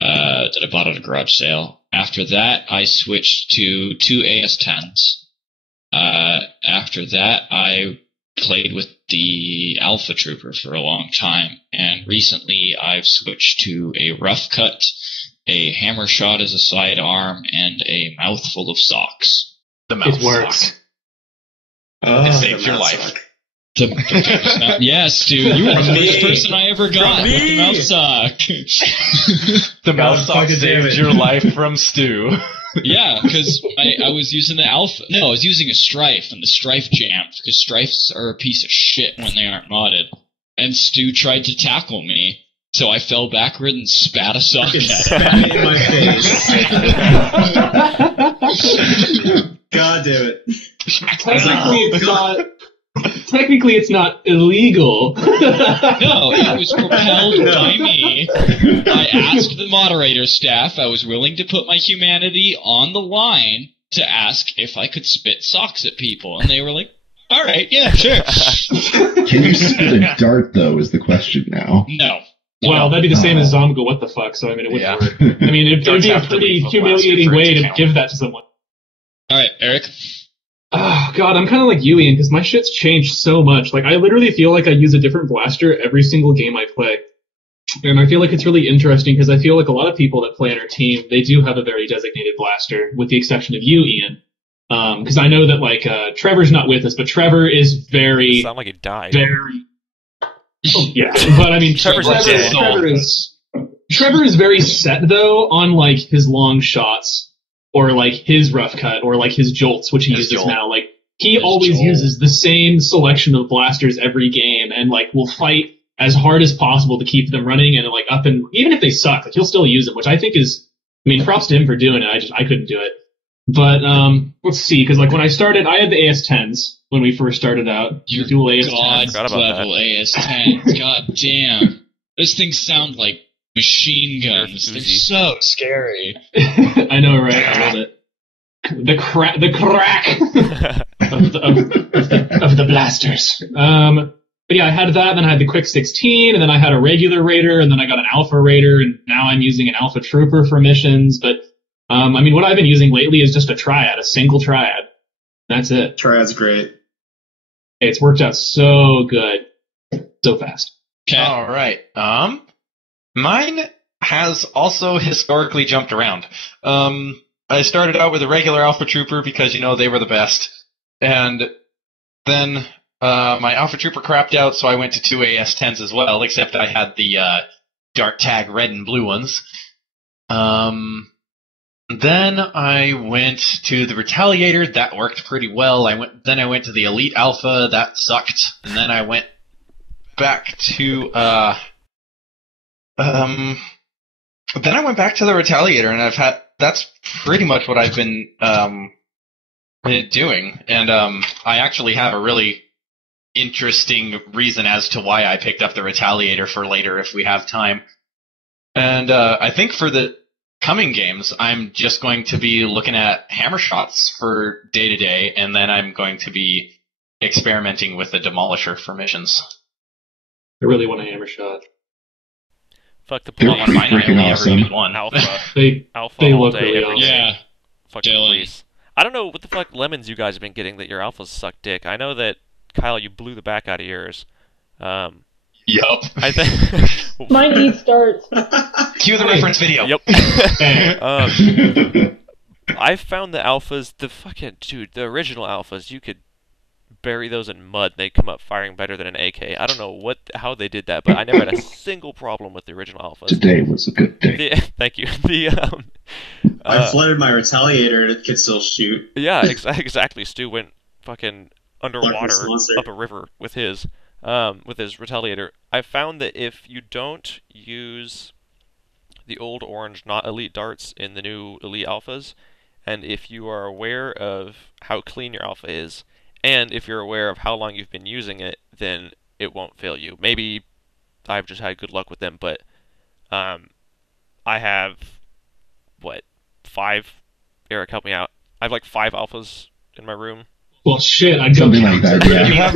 that I bought at a garage sale. After that, I switched to 2 AS-10s. After that, I played with the Alpha Trooper for a long time, and recently I've switched to a rough cut, a hammer shot as a sidearm, and a mouthful of socks. The mouth It works. sock. Oh, It saves the your mouse life. sock. The famous mouth. Yes, dude, you were the From first me. person I ever got From with the me. mouth sock. The mouth sock fucking damn saved it. your life from Stu. Yeah, because I was using the Alpha. No, I was using a Strife, and the Strife jammed, because Strifes are a piece of shit when they aren't modded. And Stu tried to tackle me, so I fell backward and spat a sock Fucking at spat him. it in my face. God damn it. Technically, it's not illegal. No, it was propelled by me. I asked the moderator staff, I was willing to put my humanity on the line to ask if I could spit socks at people, and they were like, alright, yeah, sure. Can you spit a dart, though, is the question now. No. Well, that'd be the same as Zomgo, what the fuck, so I mean, it wouldn't Yeah. work. I mean, it would Darts be a have to pretty leave a humiliating blaster for it way to to count. give that to someone. Alright, Eric. Oh, God, I'm kind of like you, Ian, because my shit's changed so much. Like, I literally feel like I use a different blaster every single game I play. And I feel like it's really interesting because I feel like a lot of people that play on our team, they do have a very designated blaster, with the exception of you, Ian. Because I know that, like, Trevor's not with us, but Trevor is very, Sound like he died. very... Oh, yeah, but I mean, Trevor's dead. Trevor is very set, though, on, like, his long shots, or, like, his rough cut, or, like, his jolts, which he His uses jolt. now. Like, he His always jolt. uses the same selection of blasters every game, and, like, will fight as hard as possible to keep them running, and, like, up and... Even if they suck, like, he'll still use them, which I think is... I mean, props to him for doing it, I couldn't do it. But, let's see, because, like, when I started, I had the AS-10s when we first started out. Your Dual AS-10s. god Forgot about level AS-10. God damn. Those things sound like machine guns. They're Uzi. so scary. I know, right? I love it. The crack of the blasters. But yeah, I had that, then I had the Quick 16, and then I had a regular Raider, and then I got an Alpha Raider, and now I'm using an Alpha Trooper for missions. But I mean, what I've been using lately is just a Triad, a single Triad. That's it. Triad's great. It's worked out so good, so fast. Okay. All right. Mine has also historically jumped around. I started out with a regular Alpha Trooper because, you know, they were the best. And then my Alpha Trooper crapped out, so I went to 2 AS-10s as well, except I had the Dart Tag red and blue ones. Then I went to the Retaliator. That worked pretty well. Then I went to the Elite Alpha. That sucked. And then I went back to then I went back to the Retaliator, and that's pretty much what I've been doing. And I actually have a really interesting reason as to why I picked up the Retaliator for later if we have time. And I think for the coming games, I'm just going to be looking at hammer shots for day to day, and then I'm going to be experimenting with the Demolisher for missions. I really want a hammer shot. Fuck the They're police. On mine, I freaking only ever awesome. use one. Alpha. They Alpha They all look day, really every awesome. day. Yeah. Fuck the Dylan. police. I don't know what the fuck lemons you guys have been getting that your alphas suck dick. I know that, Kyle, you blew the back out of yours. Yup. I think. Mine needs darts. Cue the reference video. Yep. Hey. I found the alphas, the original alphas, you could bury those in mud, and they come up firing better than an AK. I don't know how they did that, but I never had a single problem with the original alphas. Today was a good day. Thank you. I flooded my retaliator and it could still shoot. Yeah, exactly. Stu went fucking underwater up a river with his retaliator. I found that if you don't use the old orange not elite darts in the new elite alphas, and if you are aware of how clean your alpha is, and if you're aware of how long you've been using it, then it won't fail you. Maybe I've just had good luck with them, but I have, 5? Eric, help me out. I have like 5 alphas in my room. Well, shit, I don't Something like that, yeah. You have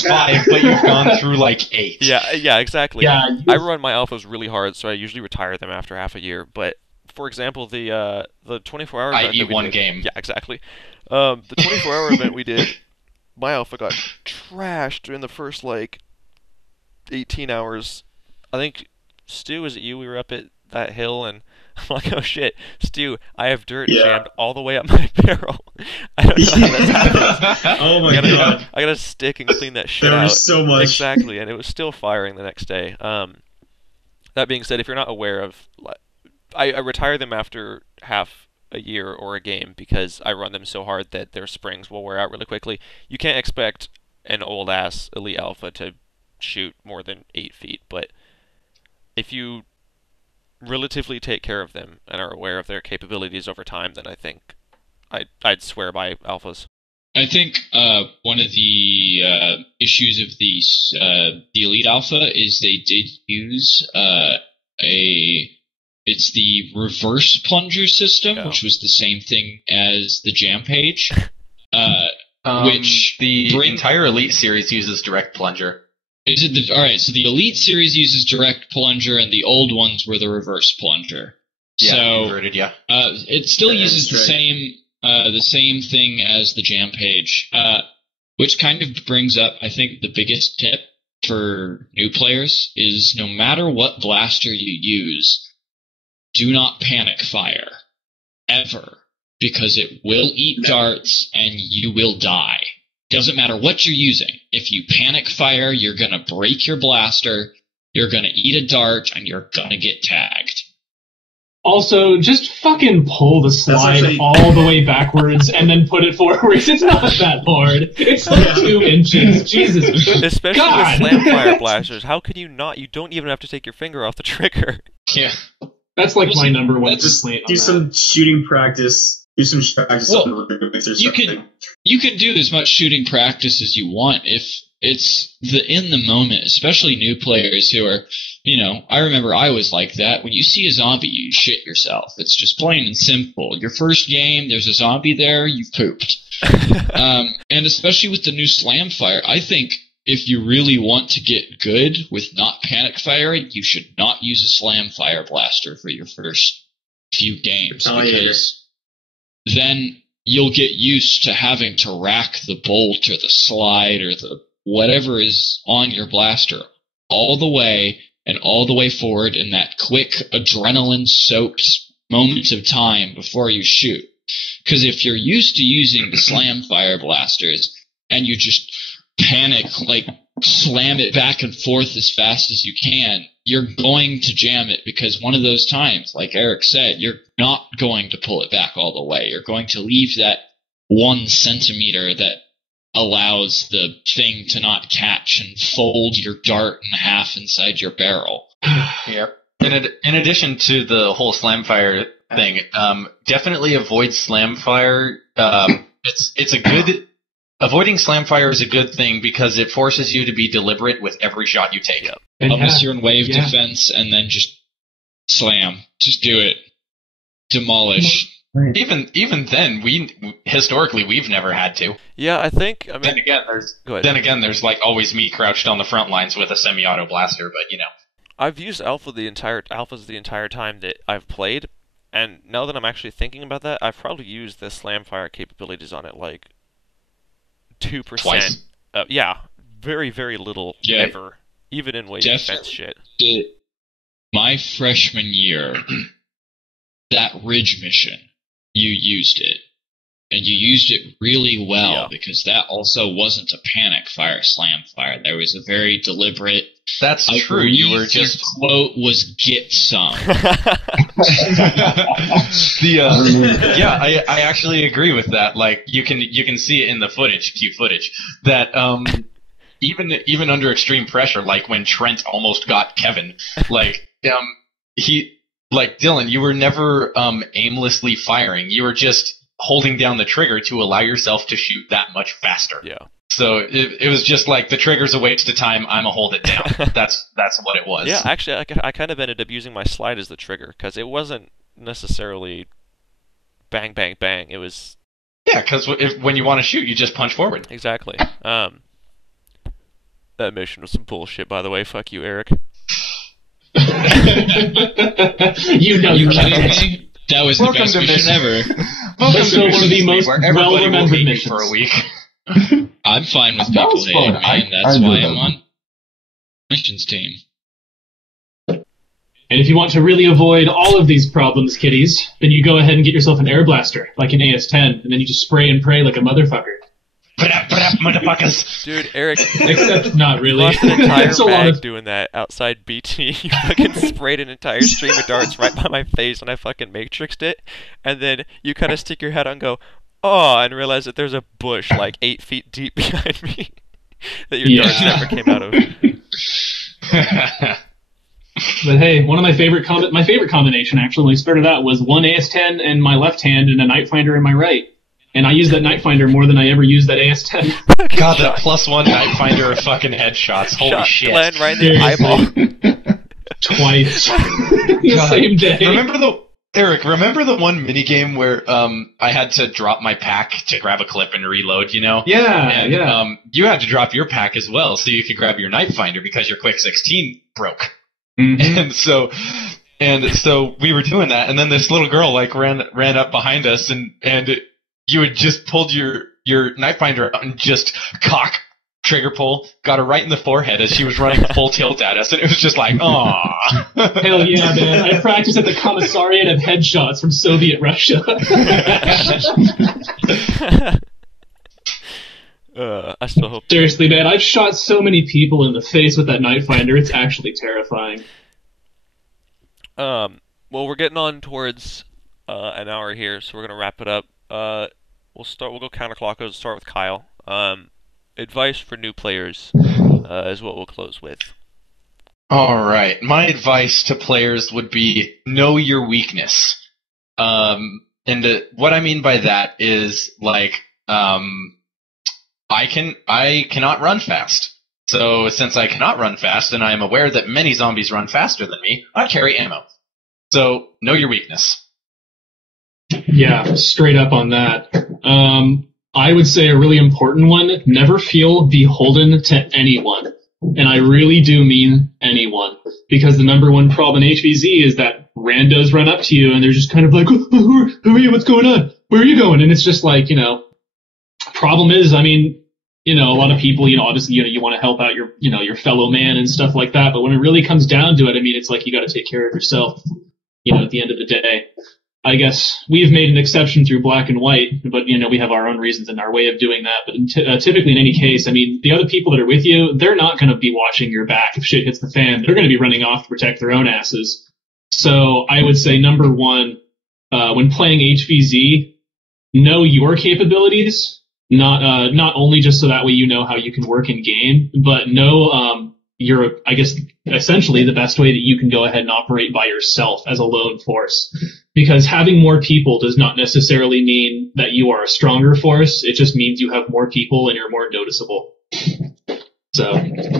5, but you've gone through like 8. Yeah, exactly. Yeah, I run my alphas really hard, so I usually retire them after half a year. But for example, the 24-hour event, i.e. one game. Yeah, exactly. The 24-hour event we did, my alpha got trashed in the first 18 hours. I think, Stu, was it you? We were up at that hill, and I'm like, oh shit, Stu, I have dirt jammed all the way up my barrel. I don't know how that's happened. Oh my god. I gotta stick and clean that shit There out. was so much. Exactly, and it was still firing the next day. That being said, if you're not aware of, I retire them after half a year or a game because I run them so hard that their springs will wear out really quickly. You can't expect an old ass elite alpha to shoot more than 8 feet, but if you relatively take care of them and are aware of their capabilities over time, then I think I'd swear by alphas. I think one of the issues of the elite alpha is they did use it's the reverse plunger system, which was the same thing as the jam page. Which the entire elite series uses direct plunger. Is it alright? So the elite series uses direct plunger, and the old ones were the reverse plunger. Yeah, so inverted, yeah. It still uses the same thing as the jam page, which kind of brings up, I think, the biggest tip for new players is no matter what blaster you use, do not panic fire. Ever. Because it will eat darts and you will die. Doesn't matter what you're using. If you panic fire, you're gonna break your blaster, you're gonna eat a dart, and you're gonna get tagged. Also, just fucking pull the slide all the way backwards and then put it forwards. It's not that hard. It's like 2 inches. Jesus. Especially God. with slamfire blasters. How can you not? You don't even have to take your finger off the trigger. Yeah. That's like my number one Just complaint. do some shooting practice. Do some practice on the rigs or something. You can do as much shooting practice as you want if it's in the moment, especially new players who are, I remember I was like that. When you see a zombie, you shit yourself. It's just plain and simple. Your first game, there's a zombie there, you've pooped. And especially with the new slam fire, I think if you really want to get good with not panic firing, you should not use a slam fire blaster for your first few games. Because then you'll get used to having to rack the bolt or the slide or the whatever is on your blaster all the way and all the way forward in that quick adrenaline-soaked moment of time before you shoot. Because if you're used to using the slam fire blasters and you just panic, slam it back and forth as fast as you can, you're going to jam it because one of those times, like Eric said, you're not going to pull it back all the way. You're going to leave that 1 centimeter that allows the thing to not catch and fold your dart in half inside your barrel. Yeah. In addition to the whole slam fire thing, definitely avoid slam fire. It's a good. Avoiding slam fire is a good thing because it forces you to be deliberate with every shot you take. Yep. Unless you're in wave defense and then just slam. Just do it. Demolish. Even then, historically we've never had to. Yeah, I think. Then again, there's always me crouched on the front lines with a semi-auto blaster, but I've used alphas the entire time that I've played, and now that I'm actually thinking about that, I've probably used the slamfire capabilities on it 2%. Twice. Yeah, very very little ever. even in wave defense Definitely. shit. My freshman year, that Ridge mission, you used it. And you used it really well because that also wasn't a panic fire, slam fire. There was a very deliberate. That's true. You were just quote was "get some." I actually agree with that. Like you can see it in the cute footage that even under extreme pressure, like when Trent almost got Kevin, Dylan, you were never aimlessly firing. You were just holding down the trigger to allow yourself to shoot that much faster. Yeah. So it was just like the trigger's a waste of time. I'ma hold it down. That's what it was. Yeah, actually, I kind of ended up using my slide as the trigger because it wasn't necessarily bang bang bang. It was because when you want to shoot, you just punch forward. exactly. That mission was some bullshit, by the way. Fuck you, Eric. You kidding me? That was the best mission ever. Welcome to one of the most well-remembered missions for a week. I'm fine with people hating me, and that's why I'm on missions team. And if you want to really avoid all of these problems, kiddies, then you go ahead and get yourself an air blaster, like an AS-10, and then you just spray and pray like a motherfucker. Put up, motherfuckers! Dude, Eric. Except not really. You lost an entire It's a mag lot of... doing that outside BT. You fucking sprayed an entire stream of darts right by my face when I fucking matrixed it. And then you kind of stick your head out and go, oh, and realize that there's a bush like 8 feet deep behind me that your darts never came out of. But hey, one of my favorite combination actually when I started out was one AS-10 in my left hand and a Nightfinder in my right. And I used that Nightfinder more than I ever used that AS-10. God, that +1 Nightfinder of fucking headshots. Holy shit. Glenn right in the eyeball. Twice. The same day. Remember the one minigame where I had to drop my pack to grab a clip and reload, you know? Yeah, you had to drop your pack as well so you could grab your Nightfinder because your Quick 16 broke. Mm-hmm. And so we were doing that, and then this little girl like ran up behind us and you had just pulled your Nightfinder out and just cock trigger pull, got her right in the forehead as she was running full tilt at us, and it was just like, aww. Hell yeah, man. I practiced at the commissariat of headshots from Soviet Russia. I still hope. Seriously, man, I've shot so many people in the face with that Nightfinder, it's actually terrifying. Well, we're getting on towards an hour here, so we're gonna wrap it up. We'll go counterclockwise. Start with Kyle. Advice for new players is what we'll close with. All right. My advice to players would be know your weakness. What I mean by that is like I cannot run fast. So since I cannot run fast and I am aware that many zombies run faster than me, I carry ammo. So know your weakness. Yeah, straight up on that. I would say a really important one, never feel beholden to anyone. And I really do mean anyone. Because the number one problem in HvZ is that randos run up to you and they're just kind of like, who are you? What's going on? Where are you going? And it's just like, problem is, I mean, a lot of people, obviously, you want to help out your fellow man and stuff like that. But when it really comes down to it, I mean, it's like you got to take care of yourself, at the end of the day. I guess we've made an exception through Black and White, but, we have our own reasons and our way of doing that. But typically in any case, I mean, the other people that are with you, they're not going to be watching your back if shit hits the fan. They're going to be running off to protect their own asses. So I would say number one, when playing HvZ, know your capabilities, not only just so that way you know how you can work in game, but know I guess, essentially the best way that you can go ahead and operate by yourself as a lone force. Because having more people does not necessarily mean that you are a stronger force. It just means you have more people and you're more noticeable. So,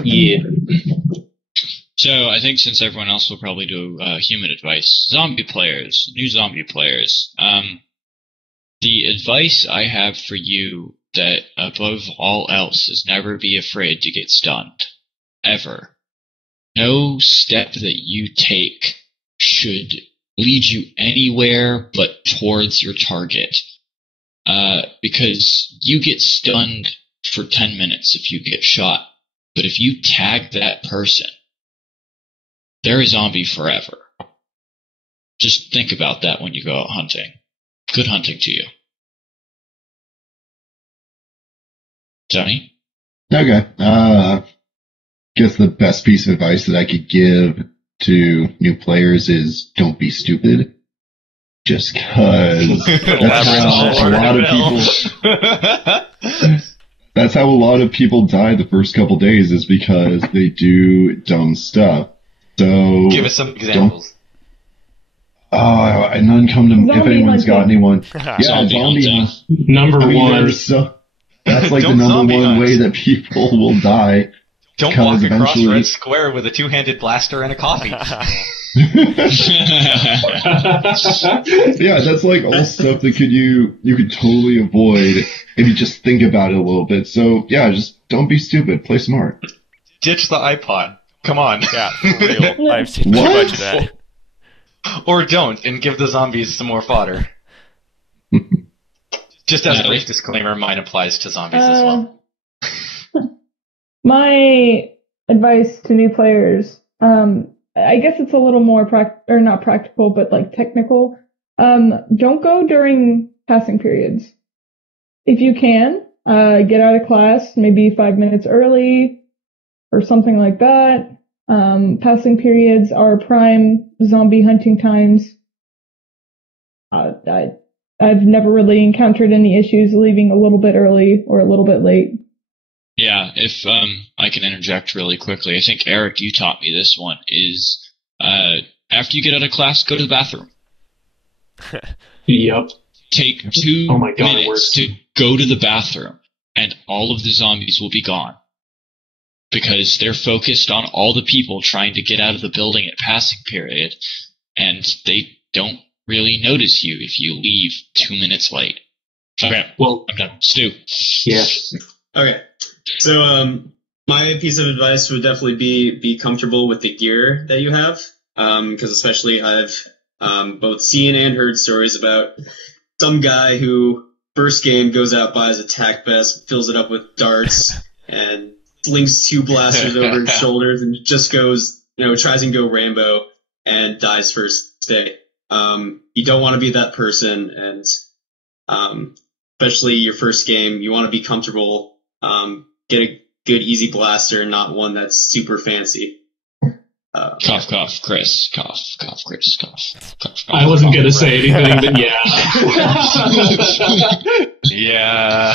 yeah. So I think since everyone else will probably do human advice, new zombie players, the advice I have for you that above all else is never be afraid to get stunned. Ever. No step that you take should lead you anywhere but towards your target. Because you get stunned for 10 minutes if you get shot But if you tag that person, they're a zombie forever. Just think about that when you go out hunting. Good hunting to you. Johnny? Okay. Guess the best piece of advice that I could give to new players is don't be stupid. Just cause that's how a lot of people, that's how a lot of people die the first couple days is because they do dumb stuff. So Give us some examples. None come to, if anyone's got anyone. Yeah, Zombie hunting. Number one. That's like the Don't number zombie one hunt. way that people will die. Don't Because walk across eventually- Red Square with a two-handed blaster and a coffee. Yeah, that's like all stuff that you could totally avoid if you just think about it a little bit. So yeah, just don't be stupid. Play smart. Ditch the iPod. Come on. Yeah, for real. I've seen too What? much of that. Or don't, and give the zombies some more fodder. Just as a brief disclaimer, mine applies to zombies as well. My advice to new players, I guess it's a little more not practical, but like technical. Don't go during passing periods. If you can, get out of class maybe 5 minutes early or something like that. Passing periods are prime zombie hunting times. I've never really encountered any issues leaving a little bit early or a little bit late. Yeah, if I can interject really quickly, I think Eric, you taught me this one. Is after you get out of class, go to the bathroom. Yep. Take 2 Oh my God, it minutes works. to go to the bathroom, and all of the zombies will be gone. Because they're focused on all the people trying to get out of the building at passing period, and they don't really notice you if you leave 2 minutes late. Okay, Well, I'm done. Stu. yeah. Okay. So, my piece of advice would definitely be comfortable with the gear that you have. Because especially I've, both seen and heard stories about some guy who first game goes out, buys a tack vest, fills it up with darts, and slings 2 blasters over his shoulders and just goes, tries and go Rambo and dies first day. You don't want to be that person, and, especially your first game, you want to be comfortable, get a good easy blaster, not one that's super fancy. Cough, cough, Chris. Cough, cough, Chris. Cough, cough, cough. I wasn't going to say anything, but yeah. Yeah.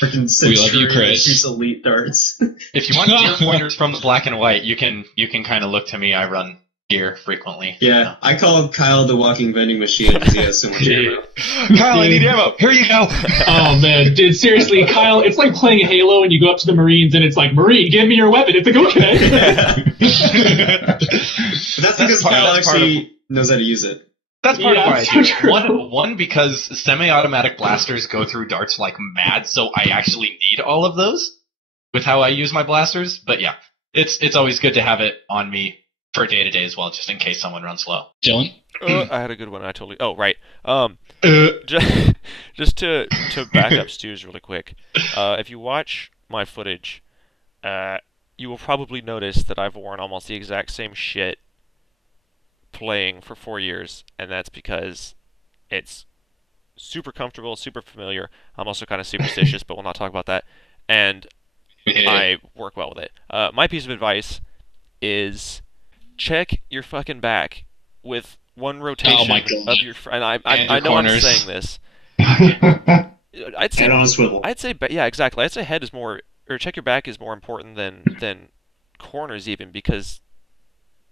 Freaking We love you, Centurion Chris. shoots elite darts. If you want gear pointers from the Black and White, you can kind of look to me. I run gear frequently. Yeah, I call Kyle the walking vending machine because he has so much ammo. Kyle, I need ammo. Here you go. Oh man, dude, seriously, Kyle, it's like playing Halo and you go up to the Marines and it's like, Marine, give me your weapon. It's like, okay. But that's because Kyle actually knows how to use it. That's part Yeah, of why I so do it. true. One, because semi-automatic blasters go through darts like mad, so I actually need all of those with how I use my blasters. But yeah, it's always good to have it on me for day-to-day as well, just in case someone runs low. Dylan? I had a good one. I totally. Oh, right. Just to back up Stu's really quick. If you watch my footage, you will probably notice that I've worn almost the exact same shit playing for 4 years, and that's because it's super comfortable, super familiar. I'm also kind of superstitious, but we'll not talk about that. And I work well with it. My piece of advice is check your fucking back with one rotation my God. of your. And And I your know corners. I'm saying this. I'd say Head on a swivel. I'd say, yeah, exactly. I'd say head is more, or check your back is more important than corners even, because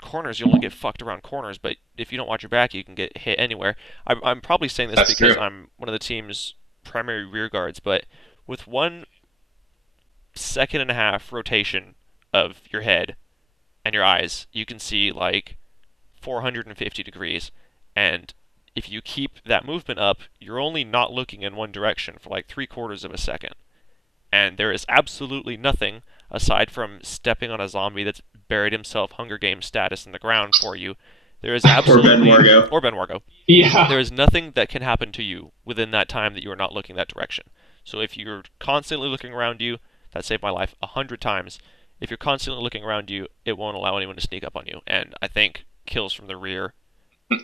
corners you only get fucked around corners, but if you don't watch your back, you can get hit anywhere. I'm probably saying this That's because true. I'm one of the team's primary rear guards, but with 1 second and a half rotation of your head and your eyes, you can see like 450 degrees, and if you keep that movement up, you're only not looking in one direction for like 3/4 of a second. And there is absolutely nothing, aside from stepping on a zombie that's buried himself Hunger Games status in the ground for you. There is absolutely... Wargo. Or Ben Wargo. Yeah. There is nothing that can happen to you within that time that you are not looking that direction. So if you're constantly looking around you, That saved my life 100 times. If you're constantly looking around you, it won't allow anyone to sneak up on you. And I think kills from the rear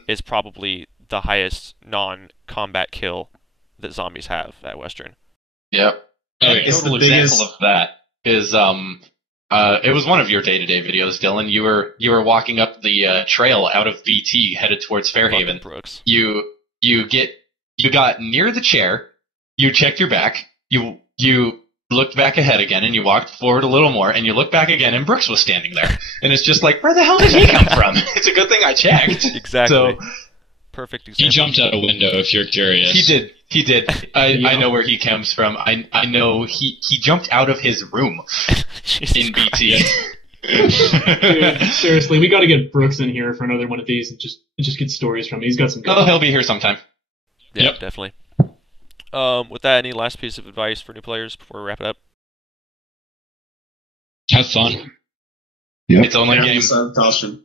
is probably the highest non-combat kill that zombies have at Western. Yep. Oh, A yeah. total example of that is it was one of your day-to-day videos, Dylan. You were walking up the trail out of BT headed towards Fairhaven. Brooks. You got near the chair. You checked your back. You looked back ahead again, and you walked forward a little more, and you looked back again, and Brooks was standing there. And it's just like, where the hell did he come from? It's a good thing I checked. Exactly. So, perfect example. He jumped out a window, if you're curious. He did. I know where he comes from. I know he jumped out of his room in BT. Dude, seriously, we got to get Brooks in here for another one of these and just get stories from him. He's got some good. Oh, he'll be here sometime. Yeah, Yep. definitely. With that, any last piece of advice for new players before we wrap it up? Have fun. Yep. It's only a game. Caution.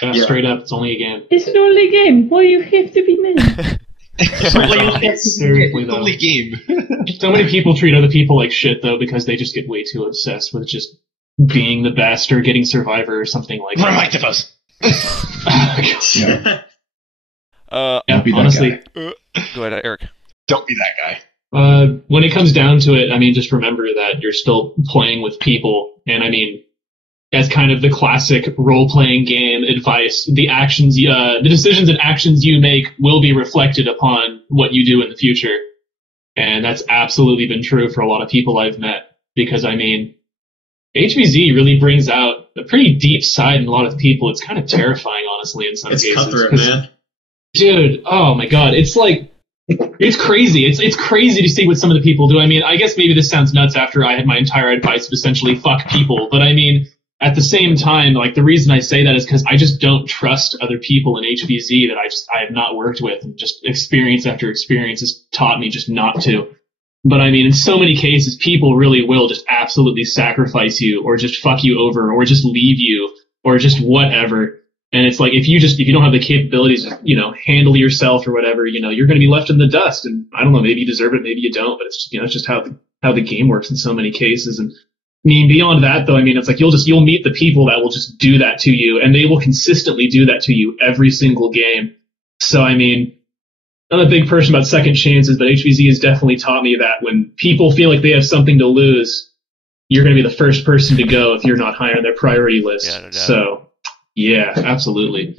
Yeah, Yeah. straight up, it's only a game. It's an only game. Why you have to be mean? Seriously, It's though. only game. So many people treat other people like shit, though, because they just get way too obsessed with just being the best or getting Survivor or something like that. Right, Tiffos. Yeah. Uh, Yeah, Don't be that honestly, guy. go ahead, Eric. Don't be that guy. when it comes down to it, I mean, just remember that you're still playing with people, and I mean, as kind of the classic role-playing game advice, the decisions and actions you make will be reflected upon what you do in the future. And that's absolutely been true for a lot of people I've met. Because, I mean, HvZ really brings out a pretty deep side in a lot of people. It's kind of terrifying, honestly, in some It's cases. cutthroat, 'Cause, man. dude, oh my god, it's like, it's crazy. It's crazy to see what some of the people do. I mean, I guess maybe this sounds nuts after I had my entire advice of essentially fuck people, but I mean, at the same time, like, the reason I say that is because I just don't trust other people in HvZ that I have not worked with, and just experience after experience has taught me just not to. But I mean, in so many cases, people really will just absolutely sacrifice you, or just fuck you over, or just leave you, or just whatever. And it's like, if you don't have the capabilities to, handle yourself or whatever, you're going to be left in the dust. And I don't know, maybe you deserve it, maybe you don't, but it's, it's just how the game works in so many cases. And I mean, beyond that, though, I mean, it's like you'll meet the people that will just do that to you, and they will consistently do that to you every single game. So, I mean, I'm a big person about second chances, but HvZ has definitely taught me that when people feel like they have something to lose, you're going to be the first person to go if you're not high on their priority list. Yeah, no doubt. So, yeah, absolutely.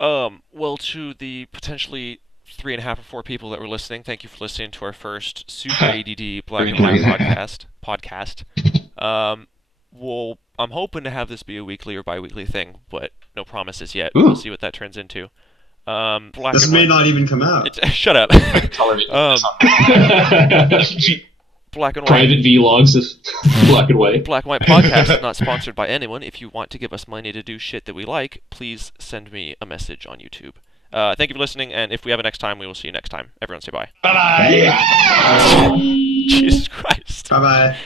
Well, to the potentially 3.5 or 4 people that were listening, thank you for listening to our first Super ADD Black and White podcast. I'm hoping to have this be a weekly or bi-weekly thing, but no promises yet. Ooh. We'll see what that turns into. Black This and may White- not even come out. Shut up. Television. Black and White. Private vlogs of Black and White. Black and White podcast is not sponsored by anyone. If you want to give us money to do shit that we like, please send me a message on YouTube. Thank you for listening, and if we have a next time, we will see you next time. Everyone say bye. Bye-bye. Jesus Christ. Bye bye.